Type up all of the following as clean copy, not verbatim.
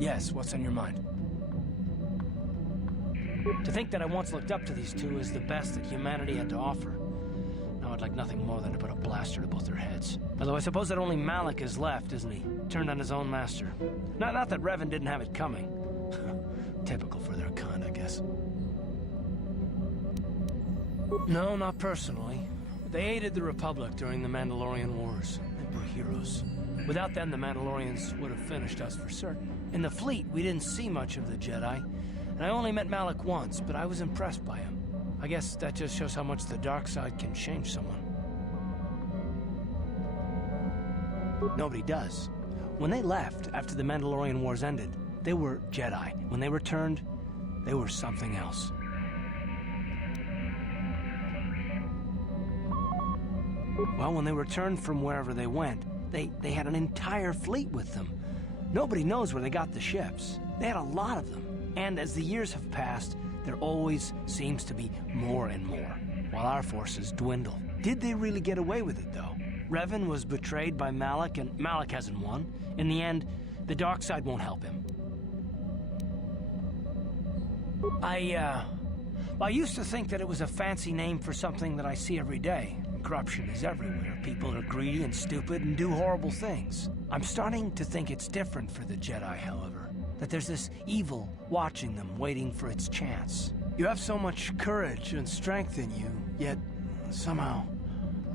Yes, what's on your mind? To think that I once looked up to these two as the best that humanity had to offer. Now I'd like nothing more than to put a blaster to both their heads. Although I suppose that only Malik is left, isn't he? Turned on his own master. Not that Revan didn't have it coming. Typical for their kind, I guess. No, not personally. They aided the Republic during the Mandalorian Wars. They were heroes. Without them, the Mandalorians would have finished us for certain. In the fleet, we didn't see much of the Jedi, and I only met Malik once, but I was impressed by him. I guess that just shows how much the dark side can change someone. Nobody does. When they left after the Mandalorian Wars ended, they were Jedi. When they returned, they were something else. Well, when they returned from wherever they went, they had an entire fleet with them. Nobody knows where they got the ships. They had a lot of them. And as the years have passed, there always seems to be more and more, while our forces dwindle. Did they really get away with it, though? Revan was betrayed by Malik, and Malik hasn't won. In the end, the dark side won't help him. I used to think that it was a fancy name for something that I see every day. Corruption is everywhere. People are greedy and stupid and do horrible things. I'm starting to think it's different for the Jedi, however. That there's this evil watching them, waiting for its chance. You have so much courage and strength in you, yet somehow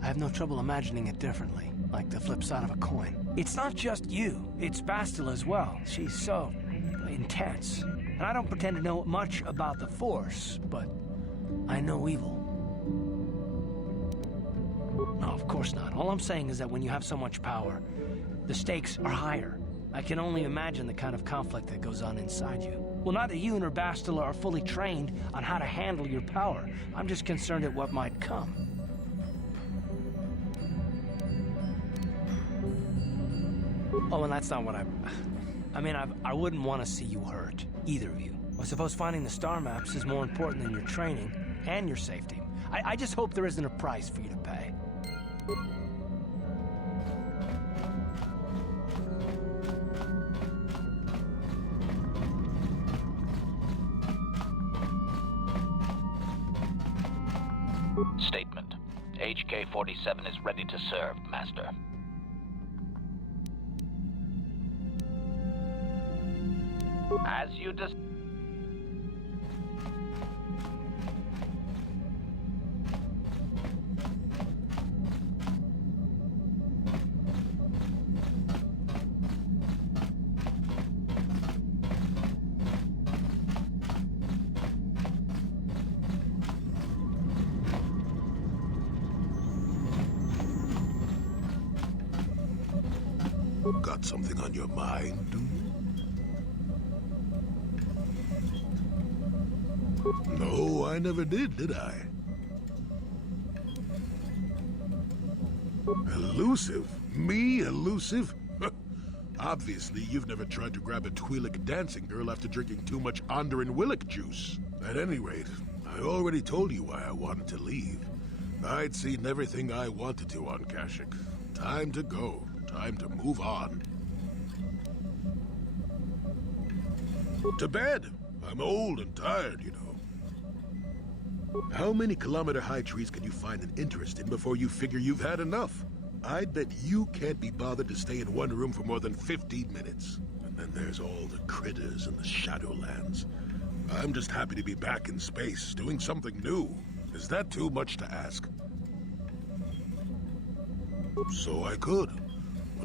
I have no trouble imagining it differently, like the flip side of a coin. It's not just you, it's Bastila as well. She's so intense. And I don't pretend to know much about the Force, but I know evil. No, of course not. All I'm saying is that when you have so much power, the stakes are higher. I can only imagine the kind of conflict that goes on inside you. Well, not that you nor Bastila are fully trained on how to handle your power. I'm just concerned at what might come. Oh, and that's not what I wouldn't want to see you hurt, either of you. I suppose finding the star maps is more important than your training and your safety. I just hope there isn't a price for you to pay. Statement. HK-47 is ready to serve, Master. As you Got something on your mind, do you? No, I never did I? Elusive? Me, elusive? Obviously, you've never tried to grab a Twi'lek dancing girl after drinking too much Onderan Willick juice. At any rate, I already told you why I wanted to leave. I'd seen everything I wanted to on Kashyyyk. Time to go. Time to move on. To bed. I'm old and tired, you know. How many kilometer-high trees can you find an interest in before you figure you've had enough? I'd bet you can't be bothered to stay in one room for more than 15 minutes. And then there's all the critters and the Shadowlands. I'm just happy to be back in space, doing something new. Is that too much to ask? So I could.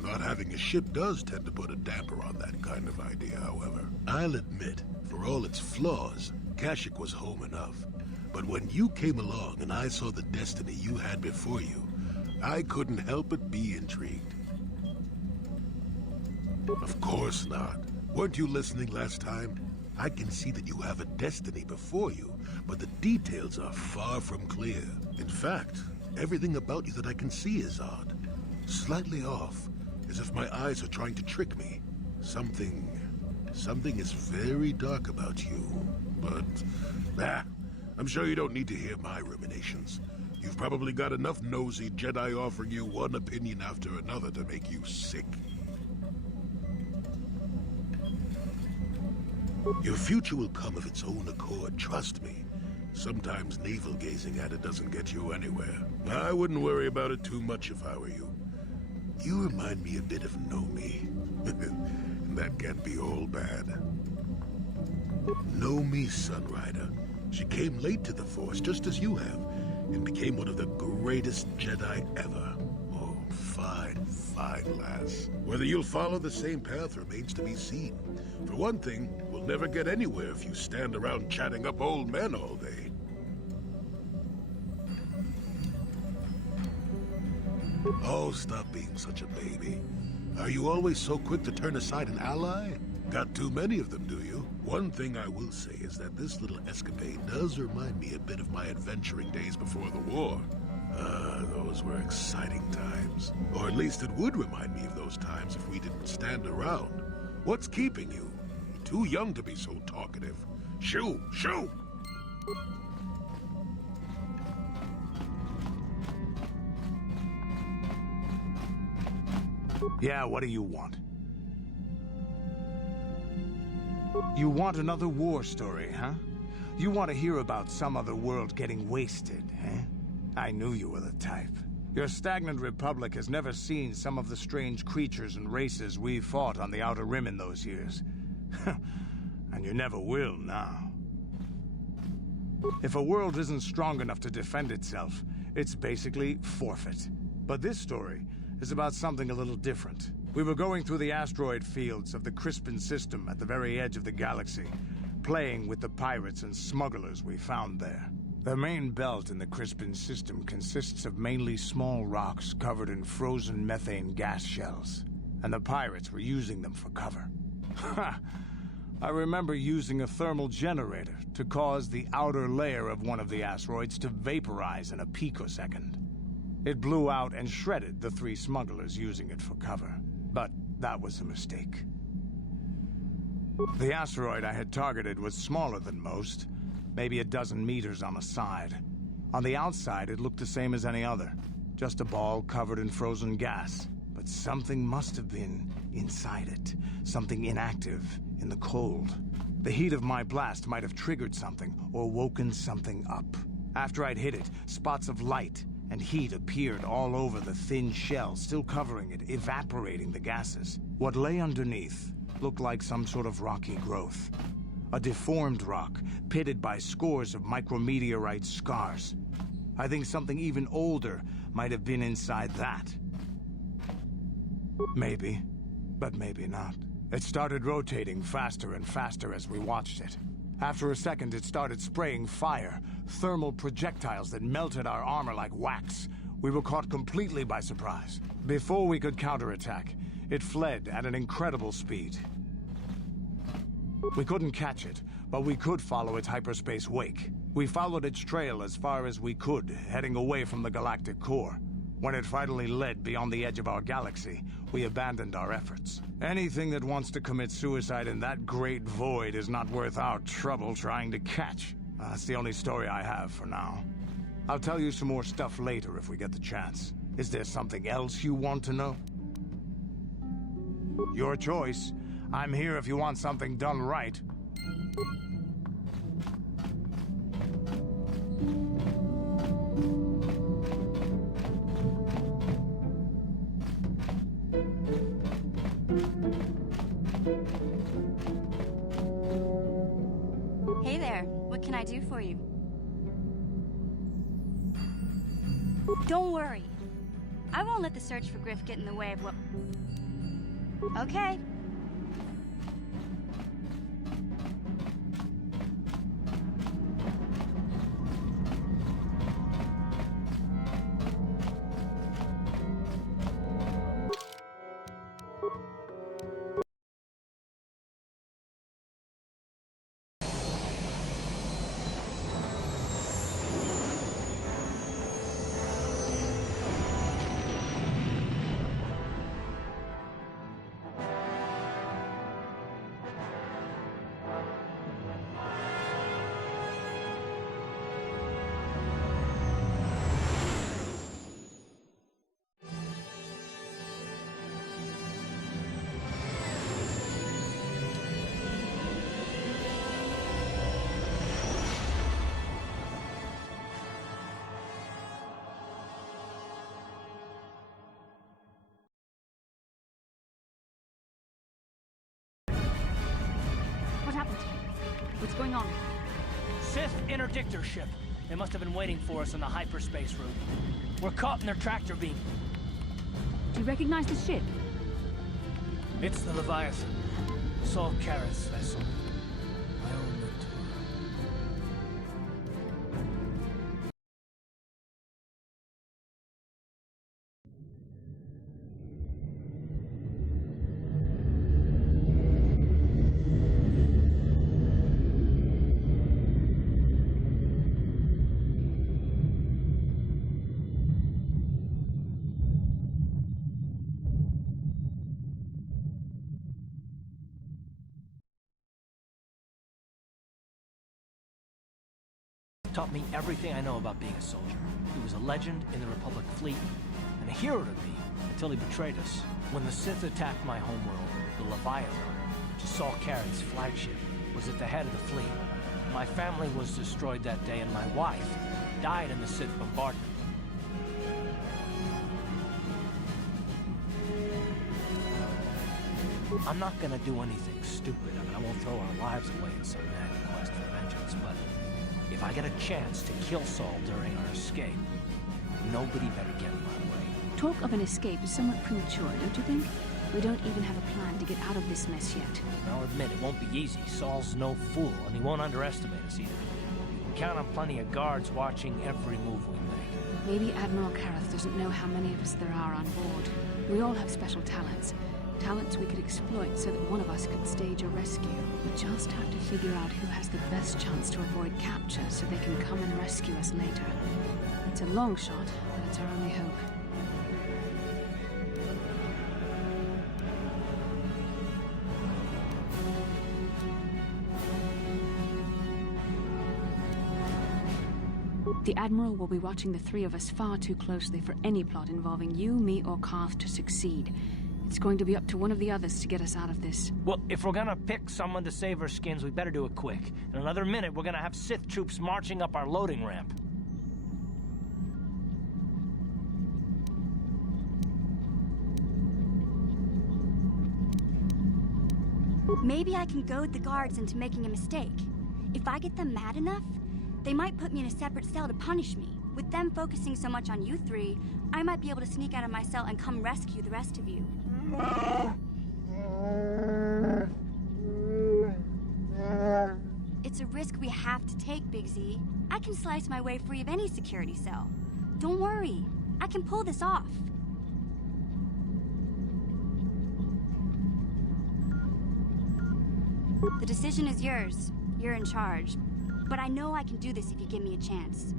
Not having a ship does tend to put a damper on that kind of idea, however. I'll admit, for all its flaws, Kashyyyk was home enough. But when you came along and I saw the destiny you had before you, I couldn't help but be intrigued. Of course not. Weren't you listening last time? I can see that you have a destiny before you, but the details are far from clear. In fact, everything about you that I can see is odd. Slightly off. As if my eyes are trying to trick me. Something is very dark about you. But, I'm sure you don't need to hear my ruminations. You've probably got enough nosy Jedi offering you one opinion after another to make you sick. Your future will come of its own accord, trust me. Sometimes navel-gazing at it doesn't get you anywhere. I wouldn't worry about it too much if I were you. You remind me a bit of Nomi. And that can't be all bad. Nomi, Sunrider. She came late to the Force, just as you have, and became one of the greatest Jedi ever. Oh, fine, fine lass. Whether you'll follow the same path remains to be seen. For one thing, we'll never get anywhere if you stand around chatting up old men all day. Oh, stop being such a baby. Are you always so quick to turn aside an ally? Got too many of them, do you? One thing I will say is that this little escapade does remind me a bit of my adventuring days before the war. Those were exciting times. Or at least it would remind me of those times if we didn't stand around. What's keeping you? You're too young to be so talkative. Shoo! Shoo! Yeah, what do you want? You want another war story, huh? You want to hear about some other world getting wasted, eh? I knew you were the type. Your stagnant republic has never seen some of the strange creatures and races we fought on the Outer Rim in those years. And you never will now. If a world isn't strong enough to defend itself, it's basically forfeit. But this story is about something a little different. We were going through the asteroid fields of the Crispin system at the very edge of the galaxy, playing with the pirates and smugglers we found there. The main belt in the Crispin system consists of mainly small rocks covered in frozen methane gas shells, and the pirates were using them for cover. Ha! I remember using a thermal generator to cause the outer layer of one of the asteroids to vaporize in a picosecond. It blew out and shredded the 3 smugglers using it for cover. But that was a mistake. The asteroid I had targeted was smaller than most, maybe a dozen meters on a side. On the outside, it looked the same as any other, just a ball covered in frozen gas. But something must have been inside it, something inactive in the cold. The heat of my blast might have triggered something or woken something up. After I'd hit it, spots of light and heat appeared all over the thin shell, still covering it, evaporating the gases. What lay underneath looked like some sort of rocky growth. A deformed rock, pitted by scores of micrometeorite scars. I think something even older might have been inside that. Maybe, but maybe not. It started rotating faster and faster as we watched it. After a second, it started spraying fire, thermal projectiles that melted our armor like wax. We were caught completely by surprise. Before we could counterattack, it fled at an incredible speed. We couldn't catch it, but we could follow its hyperspace wake. We followed its trail as far as we could, heading away from the galactic core. When it finally led beyond the edge of our galaxy, we abandoned our efforts. Anything that wants to commit suicide in that great void is not worth our trouble trying to catch. That's the only story I have for now. I'll tell you some more stuff later if we get the chance. Is there something else you want to know? Your choice. I'm here if you want something done right. Hey there, what can I do for you? Don't worry. I won't let the search for Griff get in the way of what... Okay. going on? Sith interdictor ship. They must have been waiting for us on the hyperspace route. We're caught in their tractor beam. Do you recognize the ship? It's the Leviathan. Saul Karrath's vessel. My own mentor. Taught me everything I know about being a soldier. He was a legend in the Republic fleet, and a hero to me until he betrayed us. When the Sith attacked my homeworld, the Leviathan, which is Saul Karrath's flagship, was at the head of the fleet. My family was destroyed that day, and my wife died in the Sith bombardment. I'm not gonna do anything stupid. I won't throw our lives away in some mad quest for vengeance, but if I get a chance to kill Saul during our escape, nobody better get in my way. Talk of an escape is somewhat premature, don't you think? We don't even have a plan to get out of this mess yet. I'll admit, it won't be easy. Saul's no fool, and he won't underestimate us either. You can count on plenty of guards watching every move we make. Maybe Admiral Karrath doesn't know how many of us there are on board. We all have special talents. Talents we could exploit so that one of us could stage a rescue. We just have to figure out who has the best chance to avoid capture so they can come and rescue us later. It's a long shot, but it's our only hope. The Admiral will be watching the three of us far too closely for any plot involving you, me, or Karth to succeed. It's going to be up to one of the others to get us out of this. Well, if we're gonna pick someone to save our skins, we better do it quick. In another minute, we're gonna have Sith troops marching up our loading ramp. Maybe I can goad the guards into making a mistake. If I get them mad enough, they might put me in a separate cell to punish me. With them focusing so much on you three, I might be able to sneak out of my cell and come rescue the rest of you. It's a risk we have to take, Big Z. I can slice my way free of any security cell. Don't worry, I can pull this off. The decision is yours. You're in charge. But I know I can do this if you give me a chance.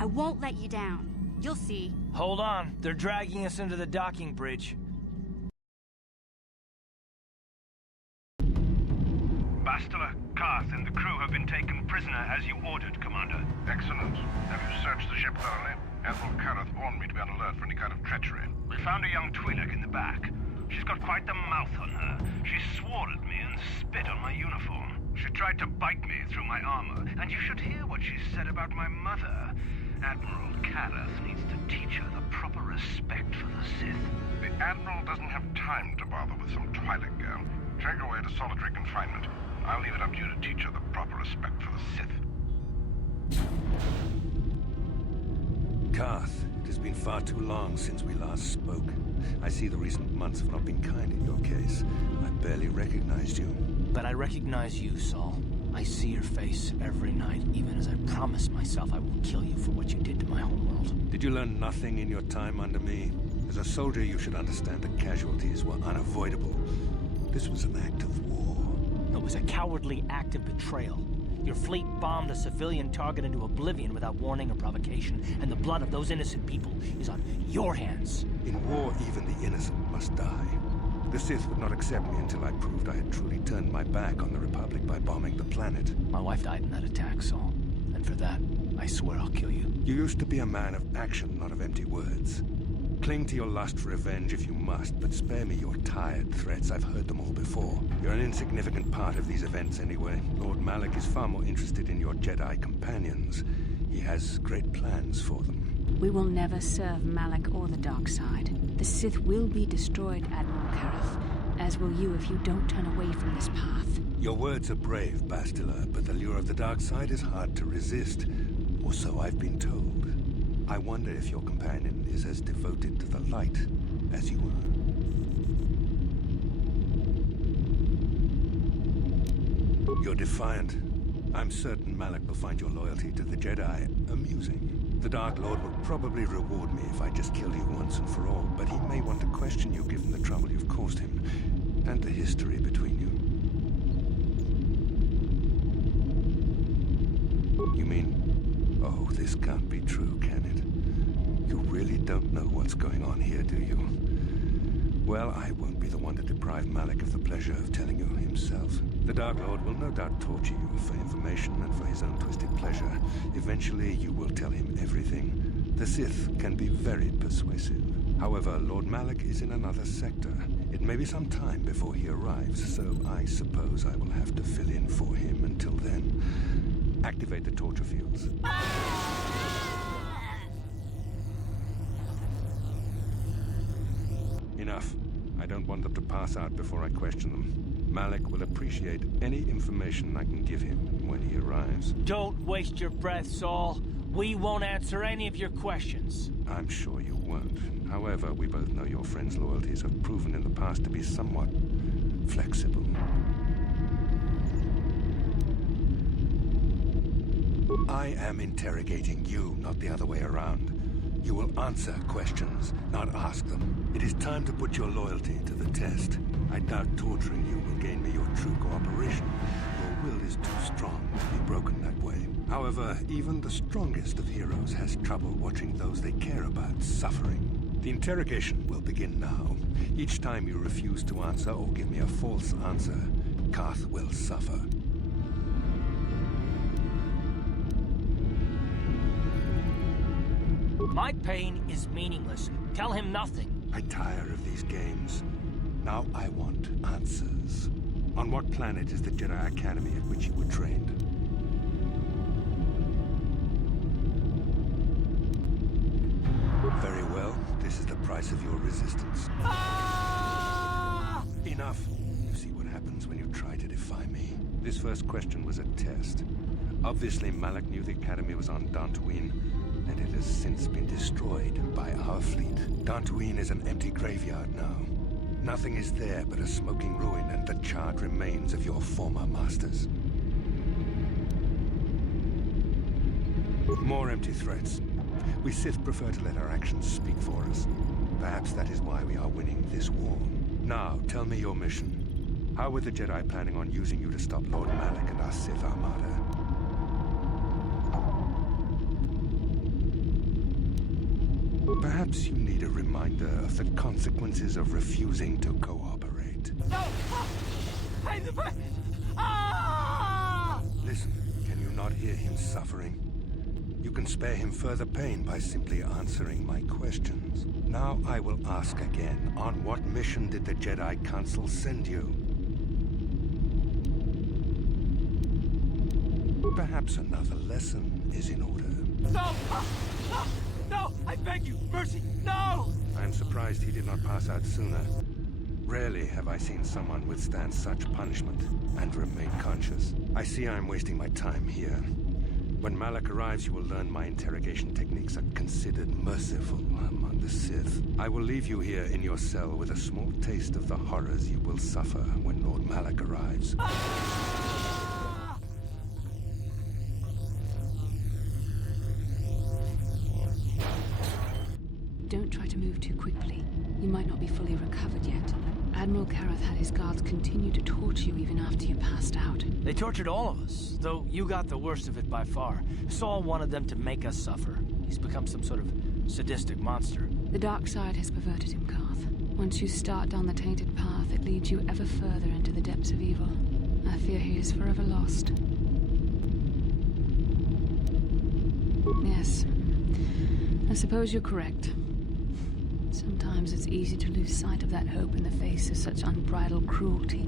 I won't let you down. You'll see. Hold on. They're dragging us into the docking bridge. Bastila, Karth, and the crew have been taken prisoner as you ordered, Commander. Excellent. Have you searched the ship thoroughly? Admiral Karrath warned me to be on alert for any kind of treachery. We found a young Twi'lek in the back. She's got quite the mouth on her. She swore at me and spit on my uniform. She tried to bite me through my armor, and you should hear what she said about my mother. Admiral Karrath needs to teach her the proper respect for the Sith. The Admiral doesn't have time to bother with some Twi'lek girl. Take her away to solitary confinement. I'll leave it up to you to teach her the proper respect for the Sith. Karth, it has been far too long since we last spoke. I see the recent months have not been kind in your case. I barely recognized you. But I recognize you, Saul. I see your face every night, even as I promise myself I will kill you for what you did to my homeworld. Did you learn nothing in your time under me? As a soldier, you should understand that casualties were unavoidable. This was an act of war. It was a cowardly act of betrayal. Your fleet bombed a civilian target into oblivion without warning or provocation, and the blood of those innocent people is on your hands. In war, even the innocent must die. The Sith would not accept me until I proved I had truly turned my back on the Republic by bombing the planet. My wife died in that attack, Saul. And for that, I swear I'll kill you. You used to be a man of action, not of empty words. Cling to your lust for revenge if you must, but spare me your tired threats. I've heard them all before. You're an insignificant part of these events anyway. Lord Malak is far more interested in your Jedi companions. He has great plans for them. We will never serve Malak or the dark side. The Sith will be destroyed, Admiral Karrath, as will you if you don't turn away from this path. Your words are brave, Bastila, but the lure of the dark side is hard to resist. Or so I've been told. I wonder if your companion is as devoted to the light as you are. You're defiant. I'm certain Malak will find your loyalty to the Jedi amusing. The Dark Lord would probably reward me if I just killed you once and for all, but he may want to question you given the trouble you've caused him, and the history between you. You mean... Oh, this can't be true, can it? You really don't know what's going on here, do you? Well, I won't be the one to deprive Malak of the pleasure of telling you himself. The Dark Lord will no doubt torture you for information and for his own twisted pleasure. Eventually, you will tell him everything. The Sith can be very persuasive. However, Lord Malak is in another sector. It may be some time before he arrives, so I suppose I will have to fill in for him until then. Activate the torture fields. Enough. I don't want them to pass out before I question them. Malak will appreciate any information I can give him when he arrives. Don't waste your breath, Saul. We won't answer any of your questions. I'm sure you won't. However, we both know your friend's loyalties have proven in the past to be somewhat flexible. I am interrogating you, not the other way around. You will answer questions, not ask them. It is time to put your loyalty to the test. I doubt torturing you will gain me your true cooperation. Your will is too strong to be broken that way. However, even the strongest of heroes has trouble watching those they care about suffering. The interrogation will begin now. Each time you refuse to answer or give me a false answer, Carth will suffer. My pain is meaningless. Tell him nothing. I tire of these games. Now I want answers. On what planet is the Jedi Academy at which you were trained? Very well. This is the price of your resistance. Enough. You see what happens when you try to defy me. This first question was a test. Obviously, Malak knew the Academy was on Dantooine, and it has since been destroyed by our fleet. Dantooine is an empty graveyard now. Nothing is there but a smoking ruin and the charred remains of your former masters. More empty threats. We Sith prefer to let our actions speak for us. Perhaps that is why we are winning this war. Now, tell me your mission. How were the Jedi planning on using you to stop Lord Malak and our Sith Armada? Perhaps you need a reminder of the consequences of refusing to cooperate. No! Listen, can you not hear him suffering? You can spare him further pain by simply answering my questions. Now I will ask again, on what mission did the Jedi Council send you? Perhaps another lesson is in order. No! No! I beg you! Mercy! No! I am surprised he did not pass out sooner. Rarely have I seen someone withstand such punishment and remain conscious. I see I am wasting my time here. When Malak arrives, you will learn my interrogation techniques are considered merciful among the Sith. I will leave you here in your cell with a small taste of the horrors you will suffer when Lord Malak arrives. Don't try to move too quickly. You might not be fully recovered yet. Admiral Karath had his guards continue to torture you even after you passed out. They tortured all of us, though you got the worst of it by far. Saul wanted them to make us suffer. He's become some sort of sadistic monster. The dark side has perverted him, Carth. Once you start down the tainted path, it leads you ever further into the depths of evil. I fear he is forever lost. Yes. I suppose you're correct. Sometimes it's easy to lose sight of that hope in the face of such unbridled cruelty.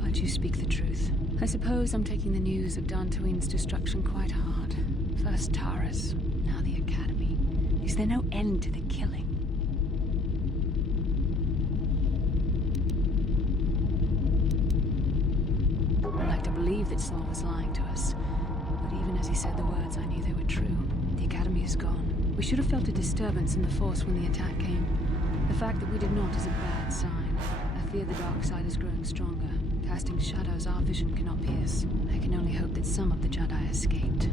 But you speak the truth. I suppose I'm taking the news of Dantooine's destruction quite hard. First Taras, now the Academy. Is there no end to the killing? Saul was lying to us. But even as he said the words, I knew they were true. The Academy is gone. We should have felt a disturbance in the Force when the attack came. The fact that we did not is a bad sign. I fear the dark side is growing stronger, casting shadows our vision cannot pierce. I can only hope that some of the Jedi escaped.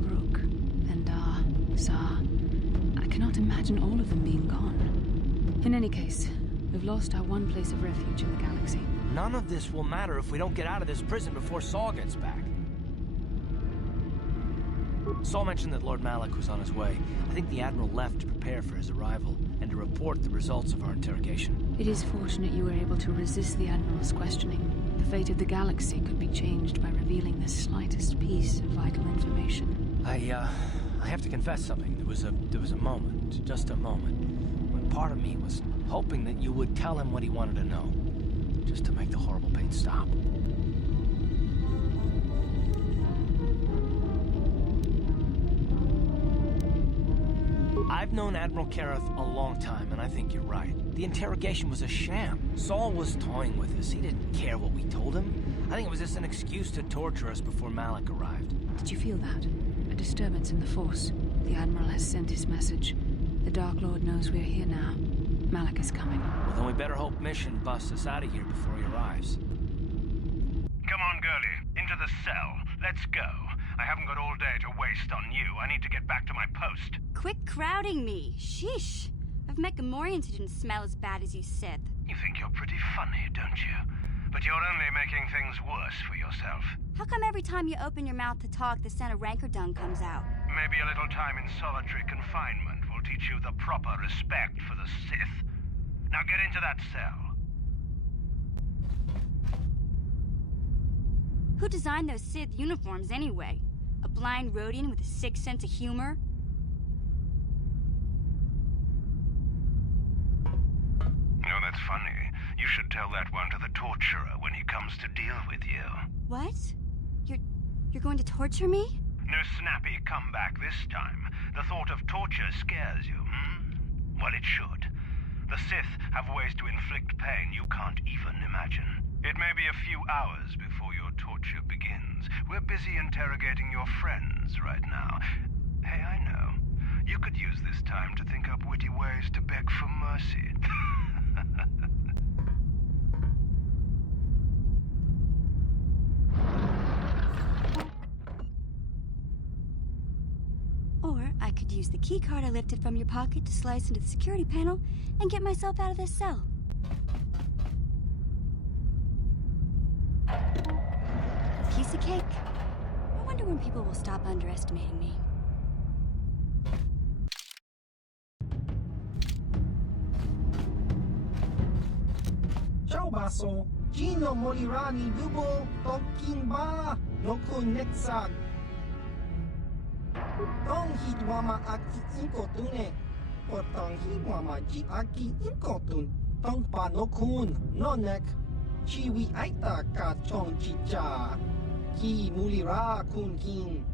Brooke, Endar, Zar. I cannot imagine all of them being gone. In any case, we've lost our one place of refuge in the galaxy. None of this will matter if we don't get out of this prison before Saul gets back. Saul mentioned that Lord Malak was on his way. I think the Admiral left to prepare for his arrival and to report the results of our interrogation. It is fortunate you were able to resist the Admiral's questioning. The fate of the galaxy could be changed by revealing the slightest piece of vital information. I have to confess something. There was a moment, just a moment, when part of me was hoping that you would tell him what he wanted to know, just to make the horrible pain stop. I've known Admiral Kareth a long time, and I think you're right. The interrogation was a sham. Saul was toying with us. He didn't care what we told him. I think it was just an excuse to torture us before Malak arrived. Did you feel that? A disturbance in the Force. The Admiral has sent his message. The Dark Lord knows we're here now. Malak is coming. Well, then we better hope Mission busts us out of here before he arrives. Come on, girlie. Into the cell. Let's go. I haven't got all day to waste on you. I need to get back to my post. Quit crowding me. Sheesh. I've met Gamorreans who didn't smell as bad as you, Sith. You think you're pretty funny, don't you? But you're only making things worse for yourself. How come every time you open your mouth to talk, the scent of rancor dung comes out? Maybe a little time in solitary confinement will teach you the proper respect for the Sith. Now get into that cell. Who designed those Sith uniforms anyway? A blind Rhodian with a sick sense of humor? No, that's funny. You should tell that one to the torturer when he comes to deal with you. What? You're going to torture me? No snappy comeback this time. The thought of torture scares you, hmm? Well, it should. The Sith have ways to inflict pain you can't even imagine. It may be a few hours before your torture begins. We're busy interrogating your friends right now. Hey, I know. You could use this time to think up witty ways to beg for mercy. Or I could use the key card I lifted from your pocket to slice into the security panel and get myself out of this cell. Piece of cake. I wonder when people will stop underestimating me. Ciao baso, Gino Molirani Dubo, Tonkin Ba, Nokun Nexag. Tong Hitwama Aki Inkotune, or Tong Hitwama Ji Aki Inkotun, Tong Pa Nokun, Nonek, Chiwi Aita Ka Chong Chicha, Ki Mulira Kun Kin,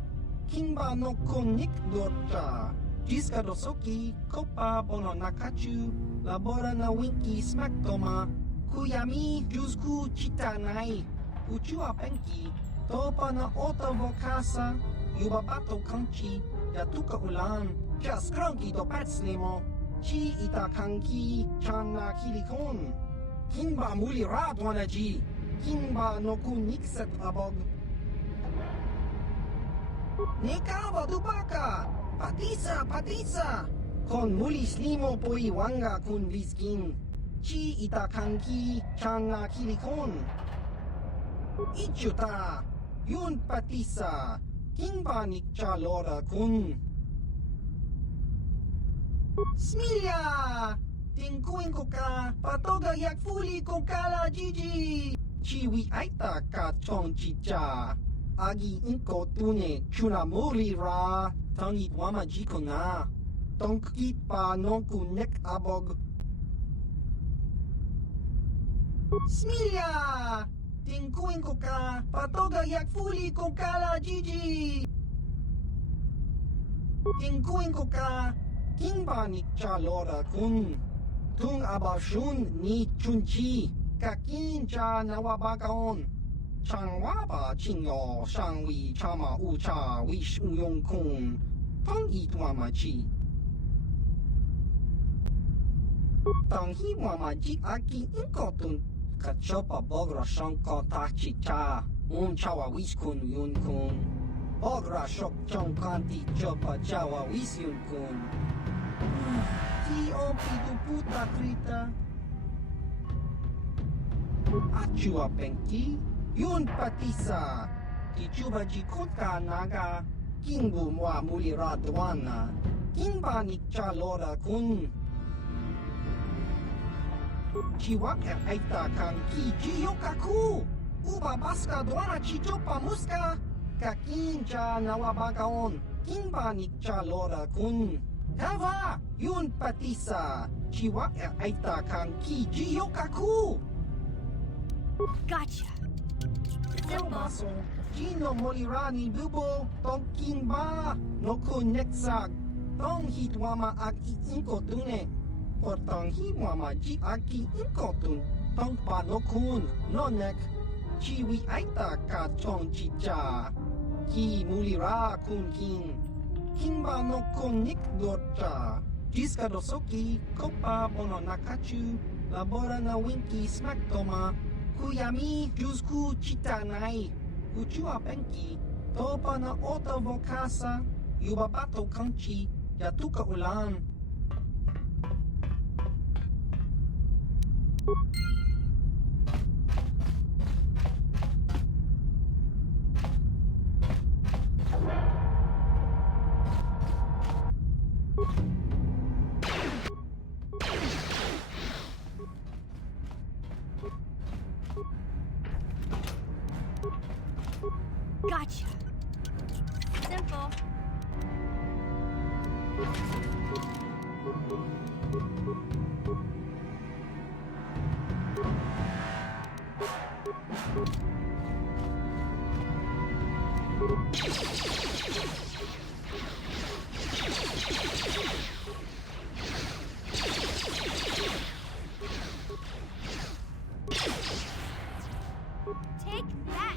Kimba Nokun Nik Dorcha, Jiska Dosoki, Kopa Bono Nakachu, Labora na Winki Smack Toma, Kuyami Juzku Chitanai, Uchua Penki, Topa na Ota Vokasa, Yubabato Kanchi, Yatuka Ulan, Jas Kranki do Patslimo, Chi Ita Kanki, Chana Kilikon, Kimba Muli Radwanaji, Kimba Noku Nikset Abog. Nekava Dubaka, Patisa, Kon Muli Slimo Poi Wanga Kun Viskin. Chi Ita Kanki, Chana Kilikon. Ichuta, Yun Patisa, Kimba Nikcha Lora Kun. Smilia! Tingkuin ko ka, patoga yakfuli ko kala Gigi. Chiwi Aita ka chong chicha. Agi inko tune chunamuri ra. Tangit wama jiko na. Tongkit pa nonku nek abog. Smilia! Tingkuin ko ka, patoga yakfuli ko kala Gigi. Tingkuin ko ka, Kimba Nikcha Lora Kun. Tung Abashun ni Chunchi, Kakin Cha Nawabakaon. 唱哇吧亲友上位茶马乌茶为使用空，当一段马去。当一马马去阿基因个顿，可就把包个上个大起茶，茶哇为kun用空，包个上中干地就把茶哇为用空。Ti om pitu puta krita. Achua penki, yun patisa. Ti chuba jikota naga, kingbu mwa mulira dwana. Kingba nikcha lora kun. Chiwak aita kang ki jiyokaku. Uba baska dwana chichopa muska. Kakincha nawabagaon. Kingba nikcha lora kun. Hava, yun patisa. Chiwak aita kang ki jiyokaku. Gotcha. Maso, Gino Molirani Bubo, Tong Kimba, no Kunexag, Tong Hitwama Ag Inko Tune, or Tong Hiwama Ji Aki Inko Tun, Tong Pa no Kun, no Nek, Chiwi Aita Ka Chong Chicha, Ki Mulira Kun Kin, Kimba no Kun Nik Dorcha, Jiska Dosoki, Kopa Bono Nakachu, Labora na Winki Smack Toma, Kuyami, Jusku Chitanai, Uchua Penki, Topa na Ota Vokasa, Yubabato Kanchi, Yatuka Ulan. Gotcha. Simple. Take that.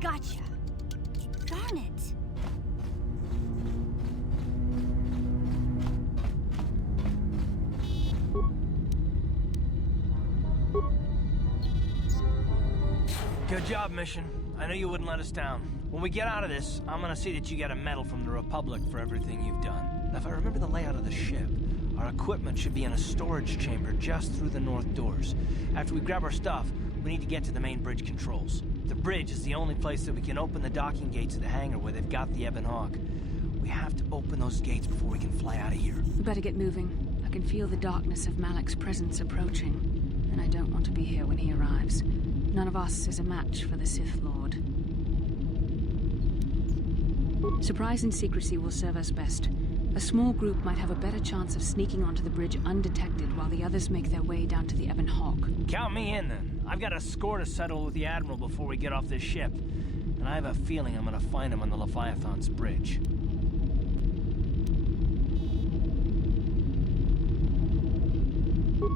Gotcha. Darn it. Good job, Mission. I knew you wouldn't let us down. When we get out of this, I'm gonna see that you get a medal from the Republic for everything you've done. Now, if I remember the layout of the ship, our equipment should be in a storage chamber just through the north doors. After we grab our stuff, we need to get to the main bridge controls. The bridge is the only place that we can open the docking gates of the hangar where they've got the Ebon Hawk. We have to open those gates before we can fly out of here. We better get moving. I can feel the darkness of Malak's presence approaching, and I don't want to be here when he arrives. None of us is a match for the Sith Lord. Surprise and secrecy will serve us best. A small group might have a better chance of sneaking onto the bridge undetected while the others make their way down to the Ebon Hawk. Count me in, then. I've got a score to settle with the Admiral before we get off this ship. And I have a feeling I'm gonna find him on the Leviathan's bridge.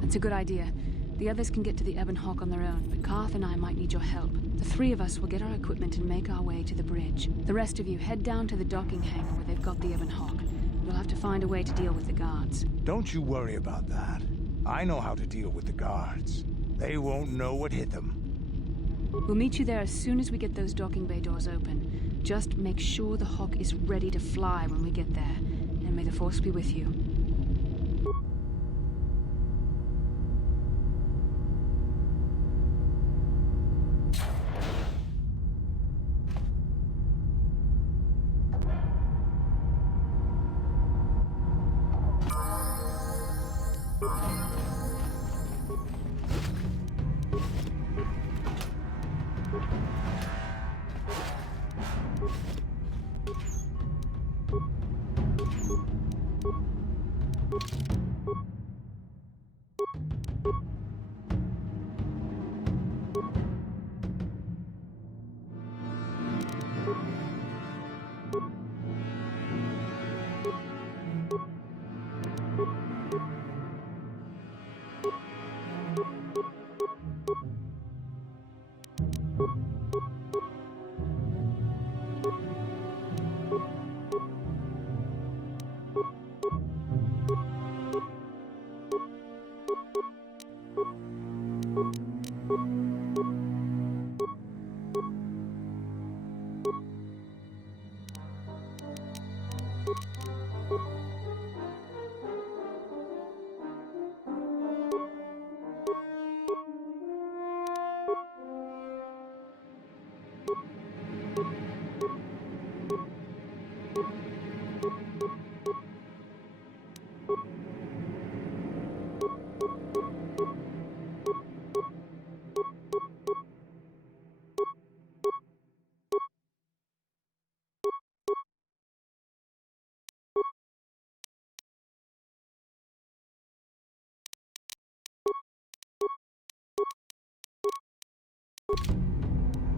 That's a good idea. The others can get to the Ebon Hawk on their own, but Karth and I might need your help. The three of us will get our equipment and make our way to the bridge. The rest of you head down to the docking hangar where they've got the Ebon Hawk. We'll have to find a way to deal with the guards. Don't you worry about that. I know how to deal with the guards. They won't know what hit them. We'll meet you there as soon as we get those docking bay doors open. Just make sure the Hawk is ready to fly when we get there. And may the Force be with you.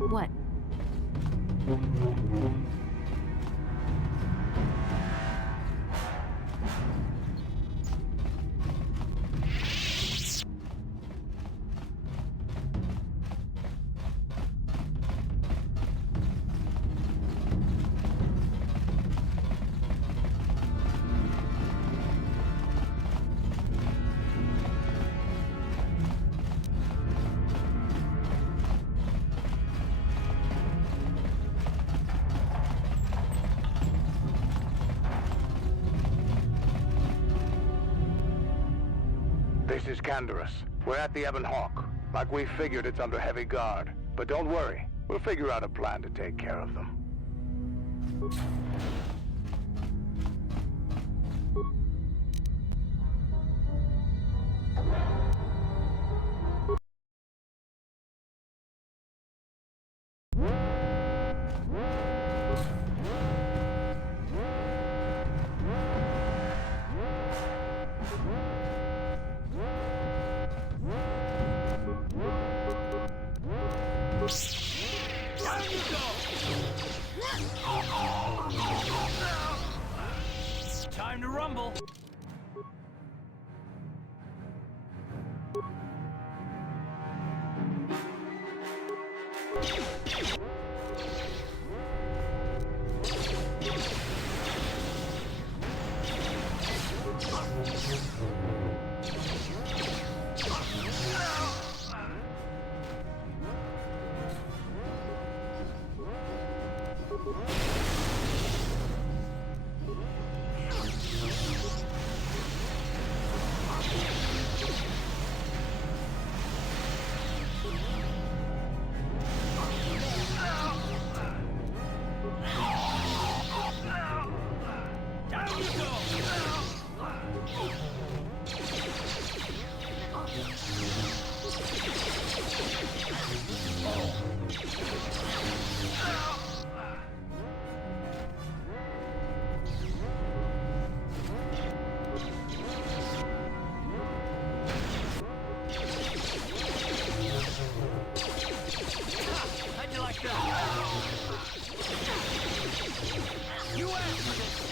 What? This is Canderous. We're at the Ebon Hawk. Like we figured, it's under heavy guard. But don't worry, we'll figure out a plan to take care of them. Time to rumble. How'd you like that? You answered it!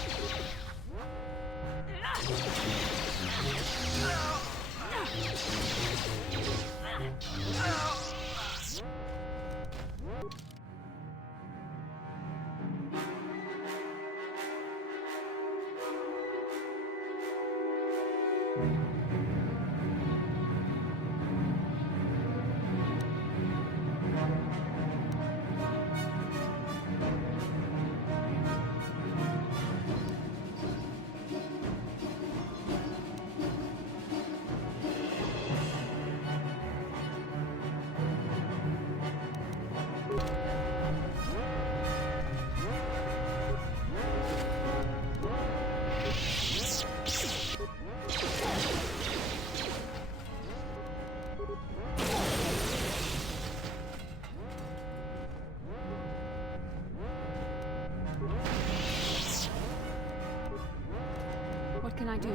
What can I do?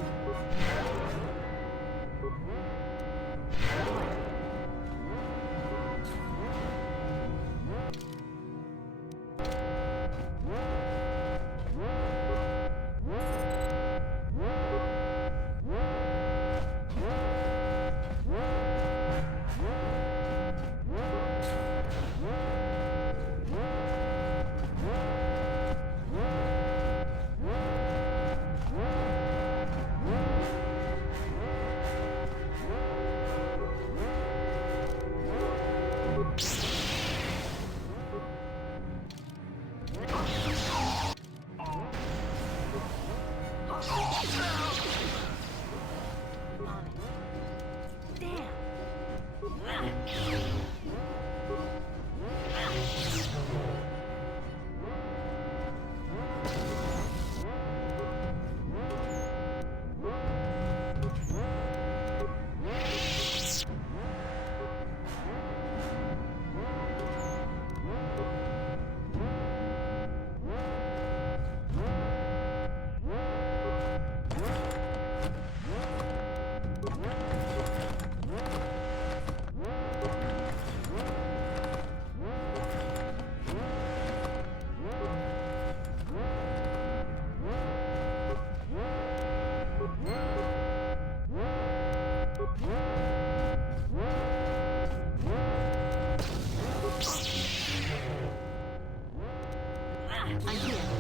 I'm here.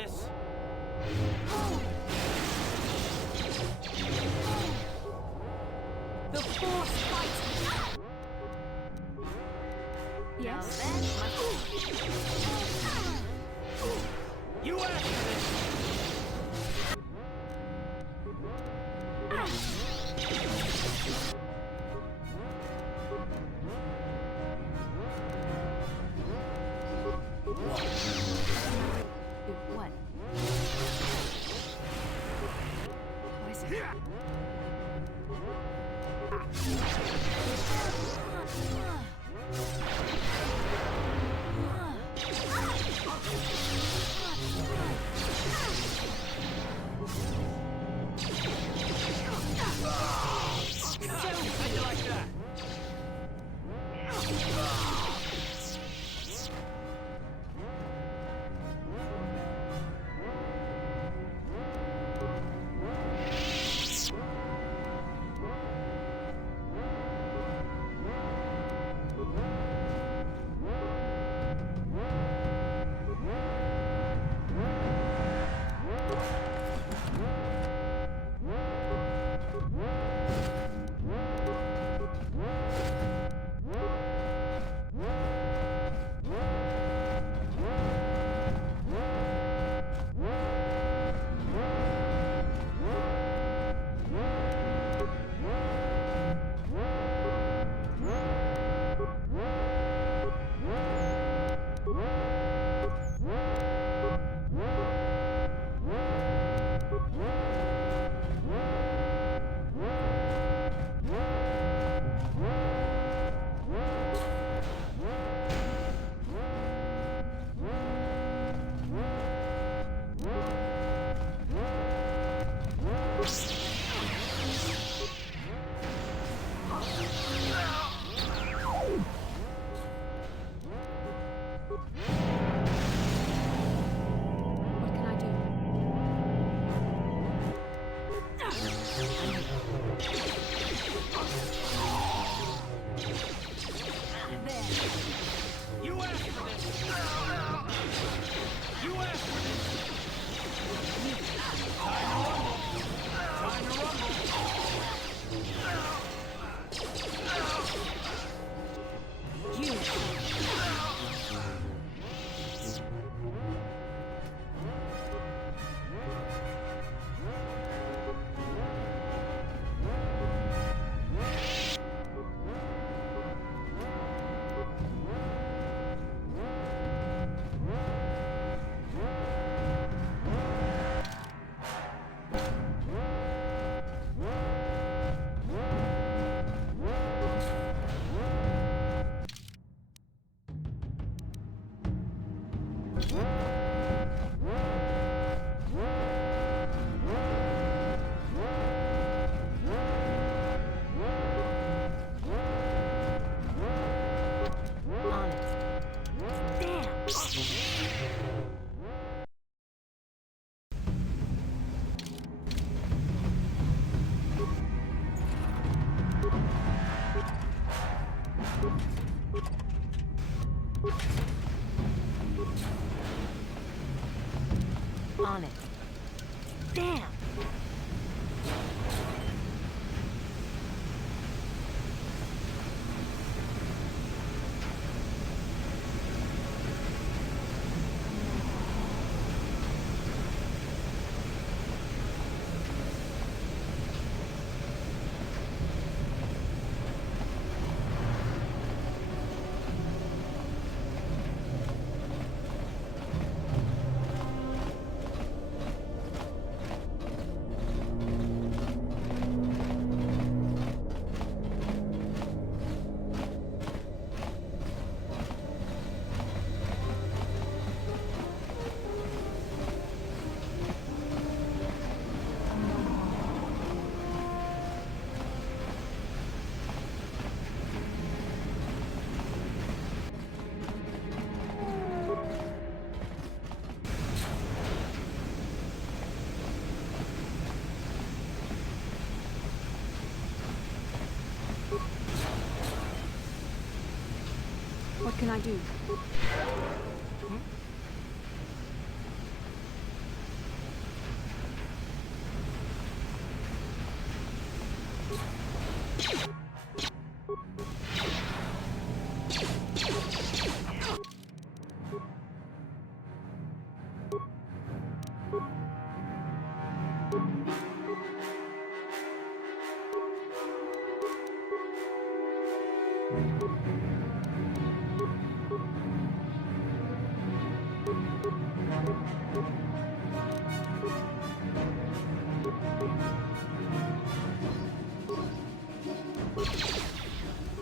this. The Force fights. Yes. You asked for this. What? Why is it? How'd you like that? What can I do? You asked for this. You asked for this. Time to rumble. You. On it. Damn! What can I do?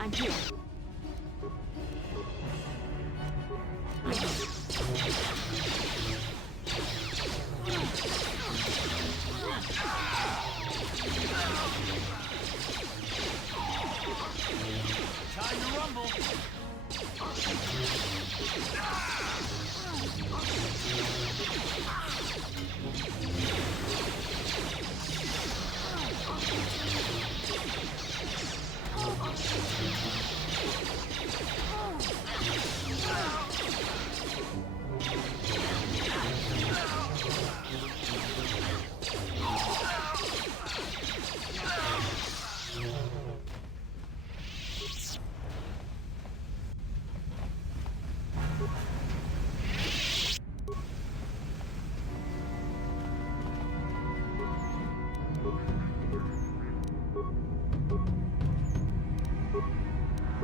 I'm here. Time to rumble.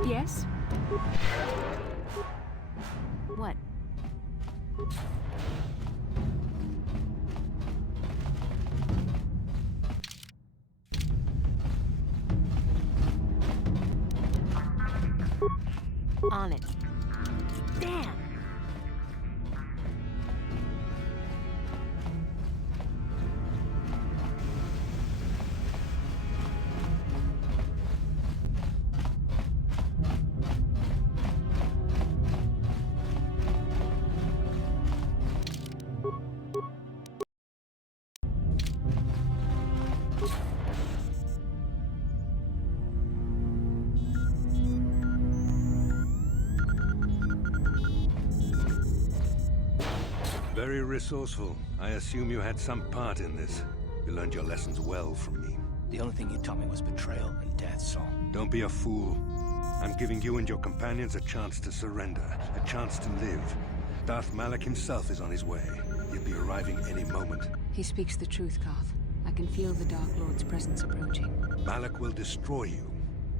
Yes? What? On it. Damn! Very resourceful. I assume you had some part in this. You learned your lessons well from me. The only thing you taught me was betrayal and death, Saul. Don't be a fool. I'm giving you and your companions a chance to surrender, a chance to live. Darth Malak himself is on his way. He'll be arriving any moment. He speaks the truth, Carth. I can feel the Dark Lord's presence approaching. Malak will destroy you.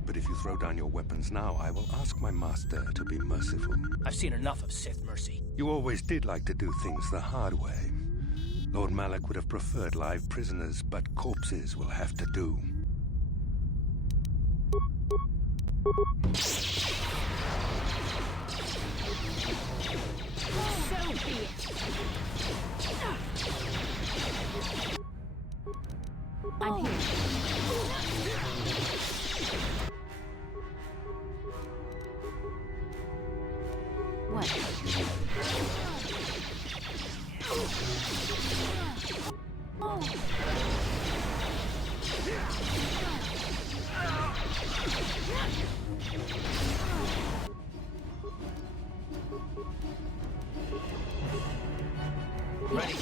But if you throw down your weapons now, I will ask my master to be merciful. I've seen enough of Sith mercy. You always did like to do things the hard way. Lord Malak would have preferred live prisoners, but corpses will have to do. So be it! I'm here. What? Ready.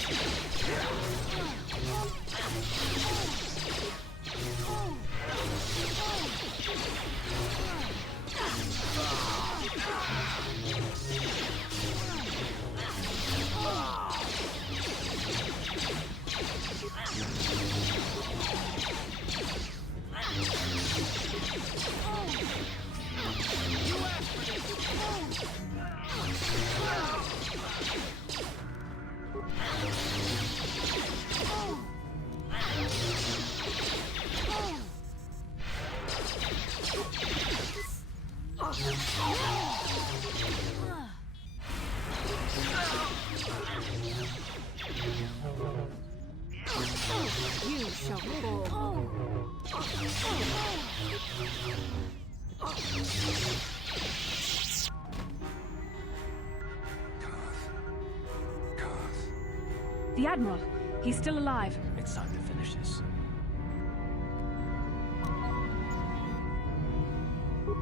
You shall fall. The Admiral. He's still alive. It's time to finish this.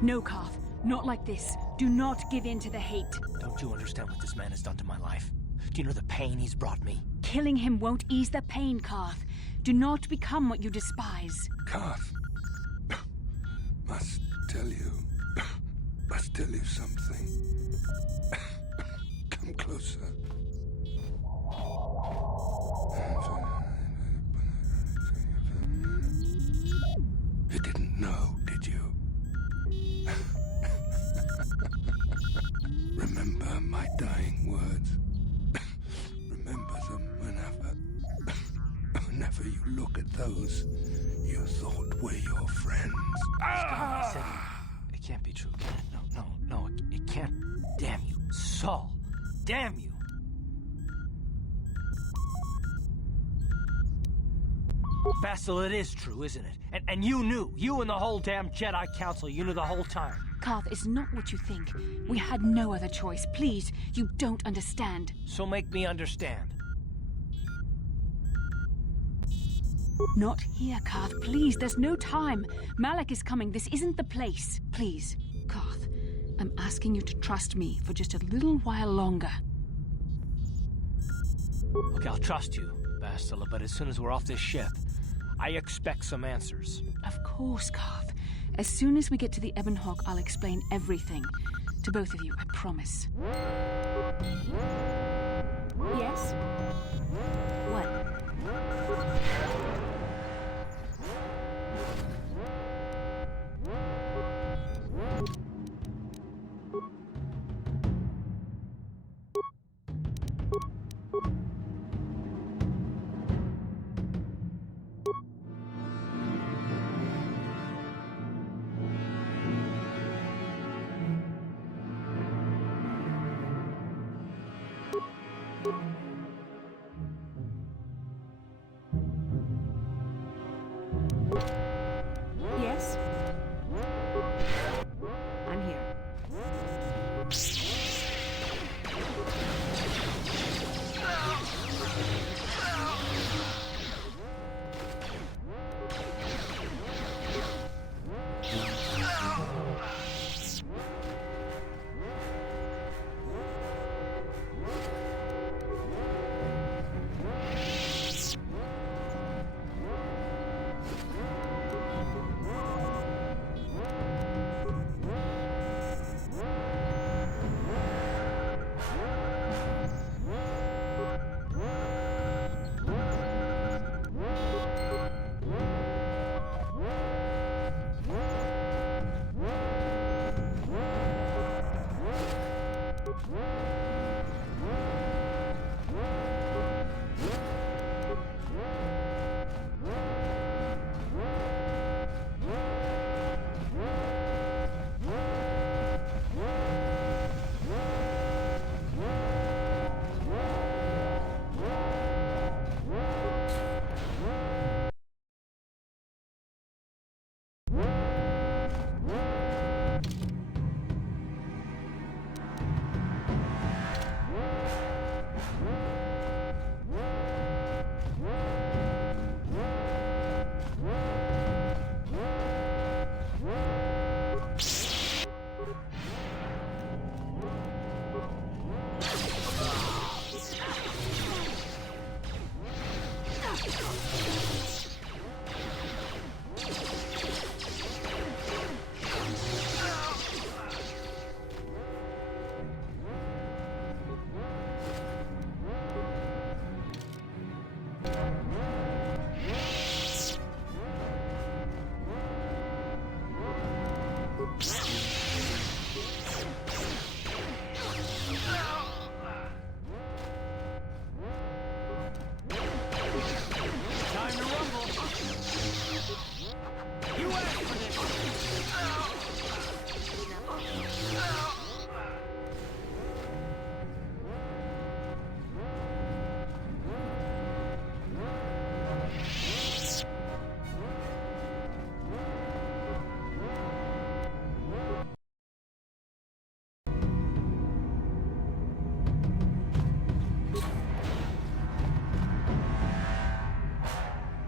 No, Carth. Not like this. Do not give in to the hate. Don't you understand what this man has done to my life? Do you know the pain he's brought me? Killing him won't ease the pain, Carth. Do not become what you despise. Carth, must tell you something. Come closer. You didn't know, did you? my dying words. Remember them whenever you look at those you thought were your friends. It can't be true, can it? No, it can't. Damn you, Saul. Damn you. Basil, it is true, isn't it? And you knew. You and the whole damn Jedi Council, you knew the whole time. Carth, it's not what you think. We had no other choice. Please, you don't understand. So make me understand. Not here, Carth. Please, there's no time. Malak is coming. This isn't the place. Please, Carth, I'm asking you to trust me for just a little while longer. Okay, I'll trust you, Bastila, but as soon as we're off this ship, I expect some answers. Of course, Carth. As soon as we get to the Ebon Hawk, I'll explain everything. To both of you, I promise. Yes? What? Yes? I'm here.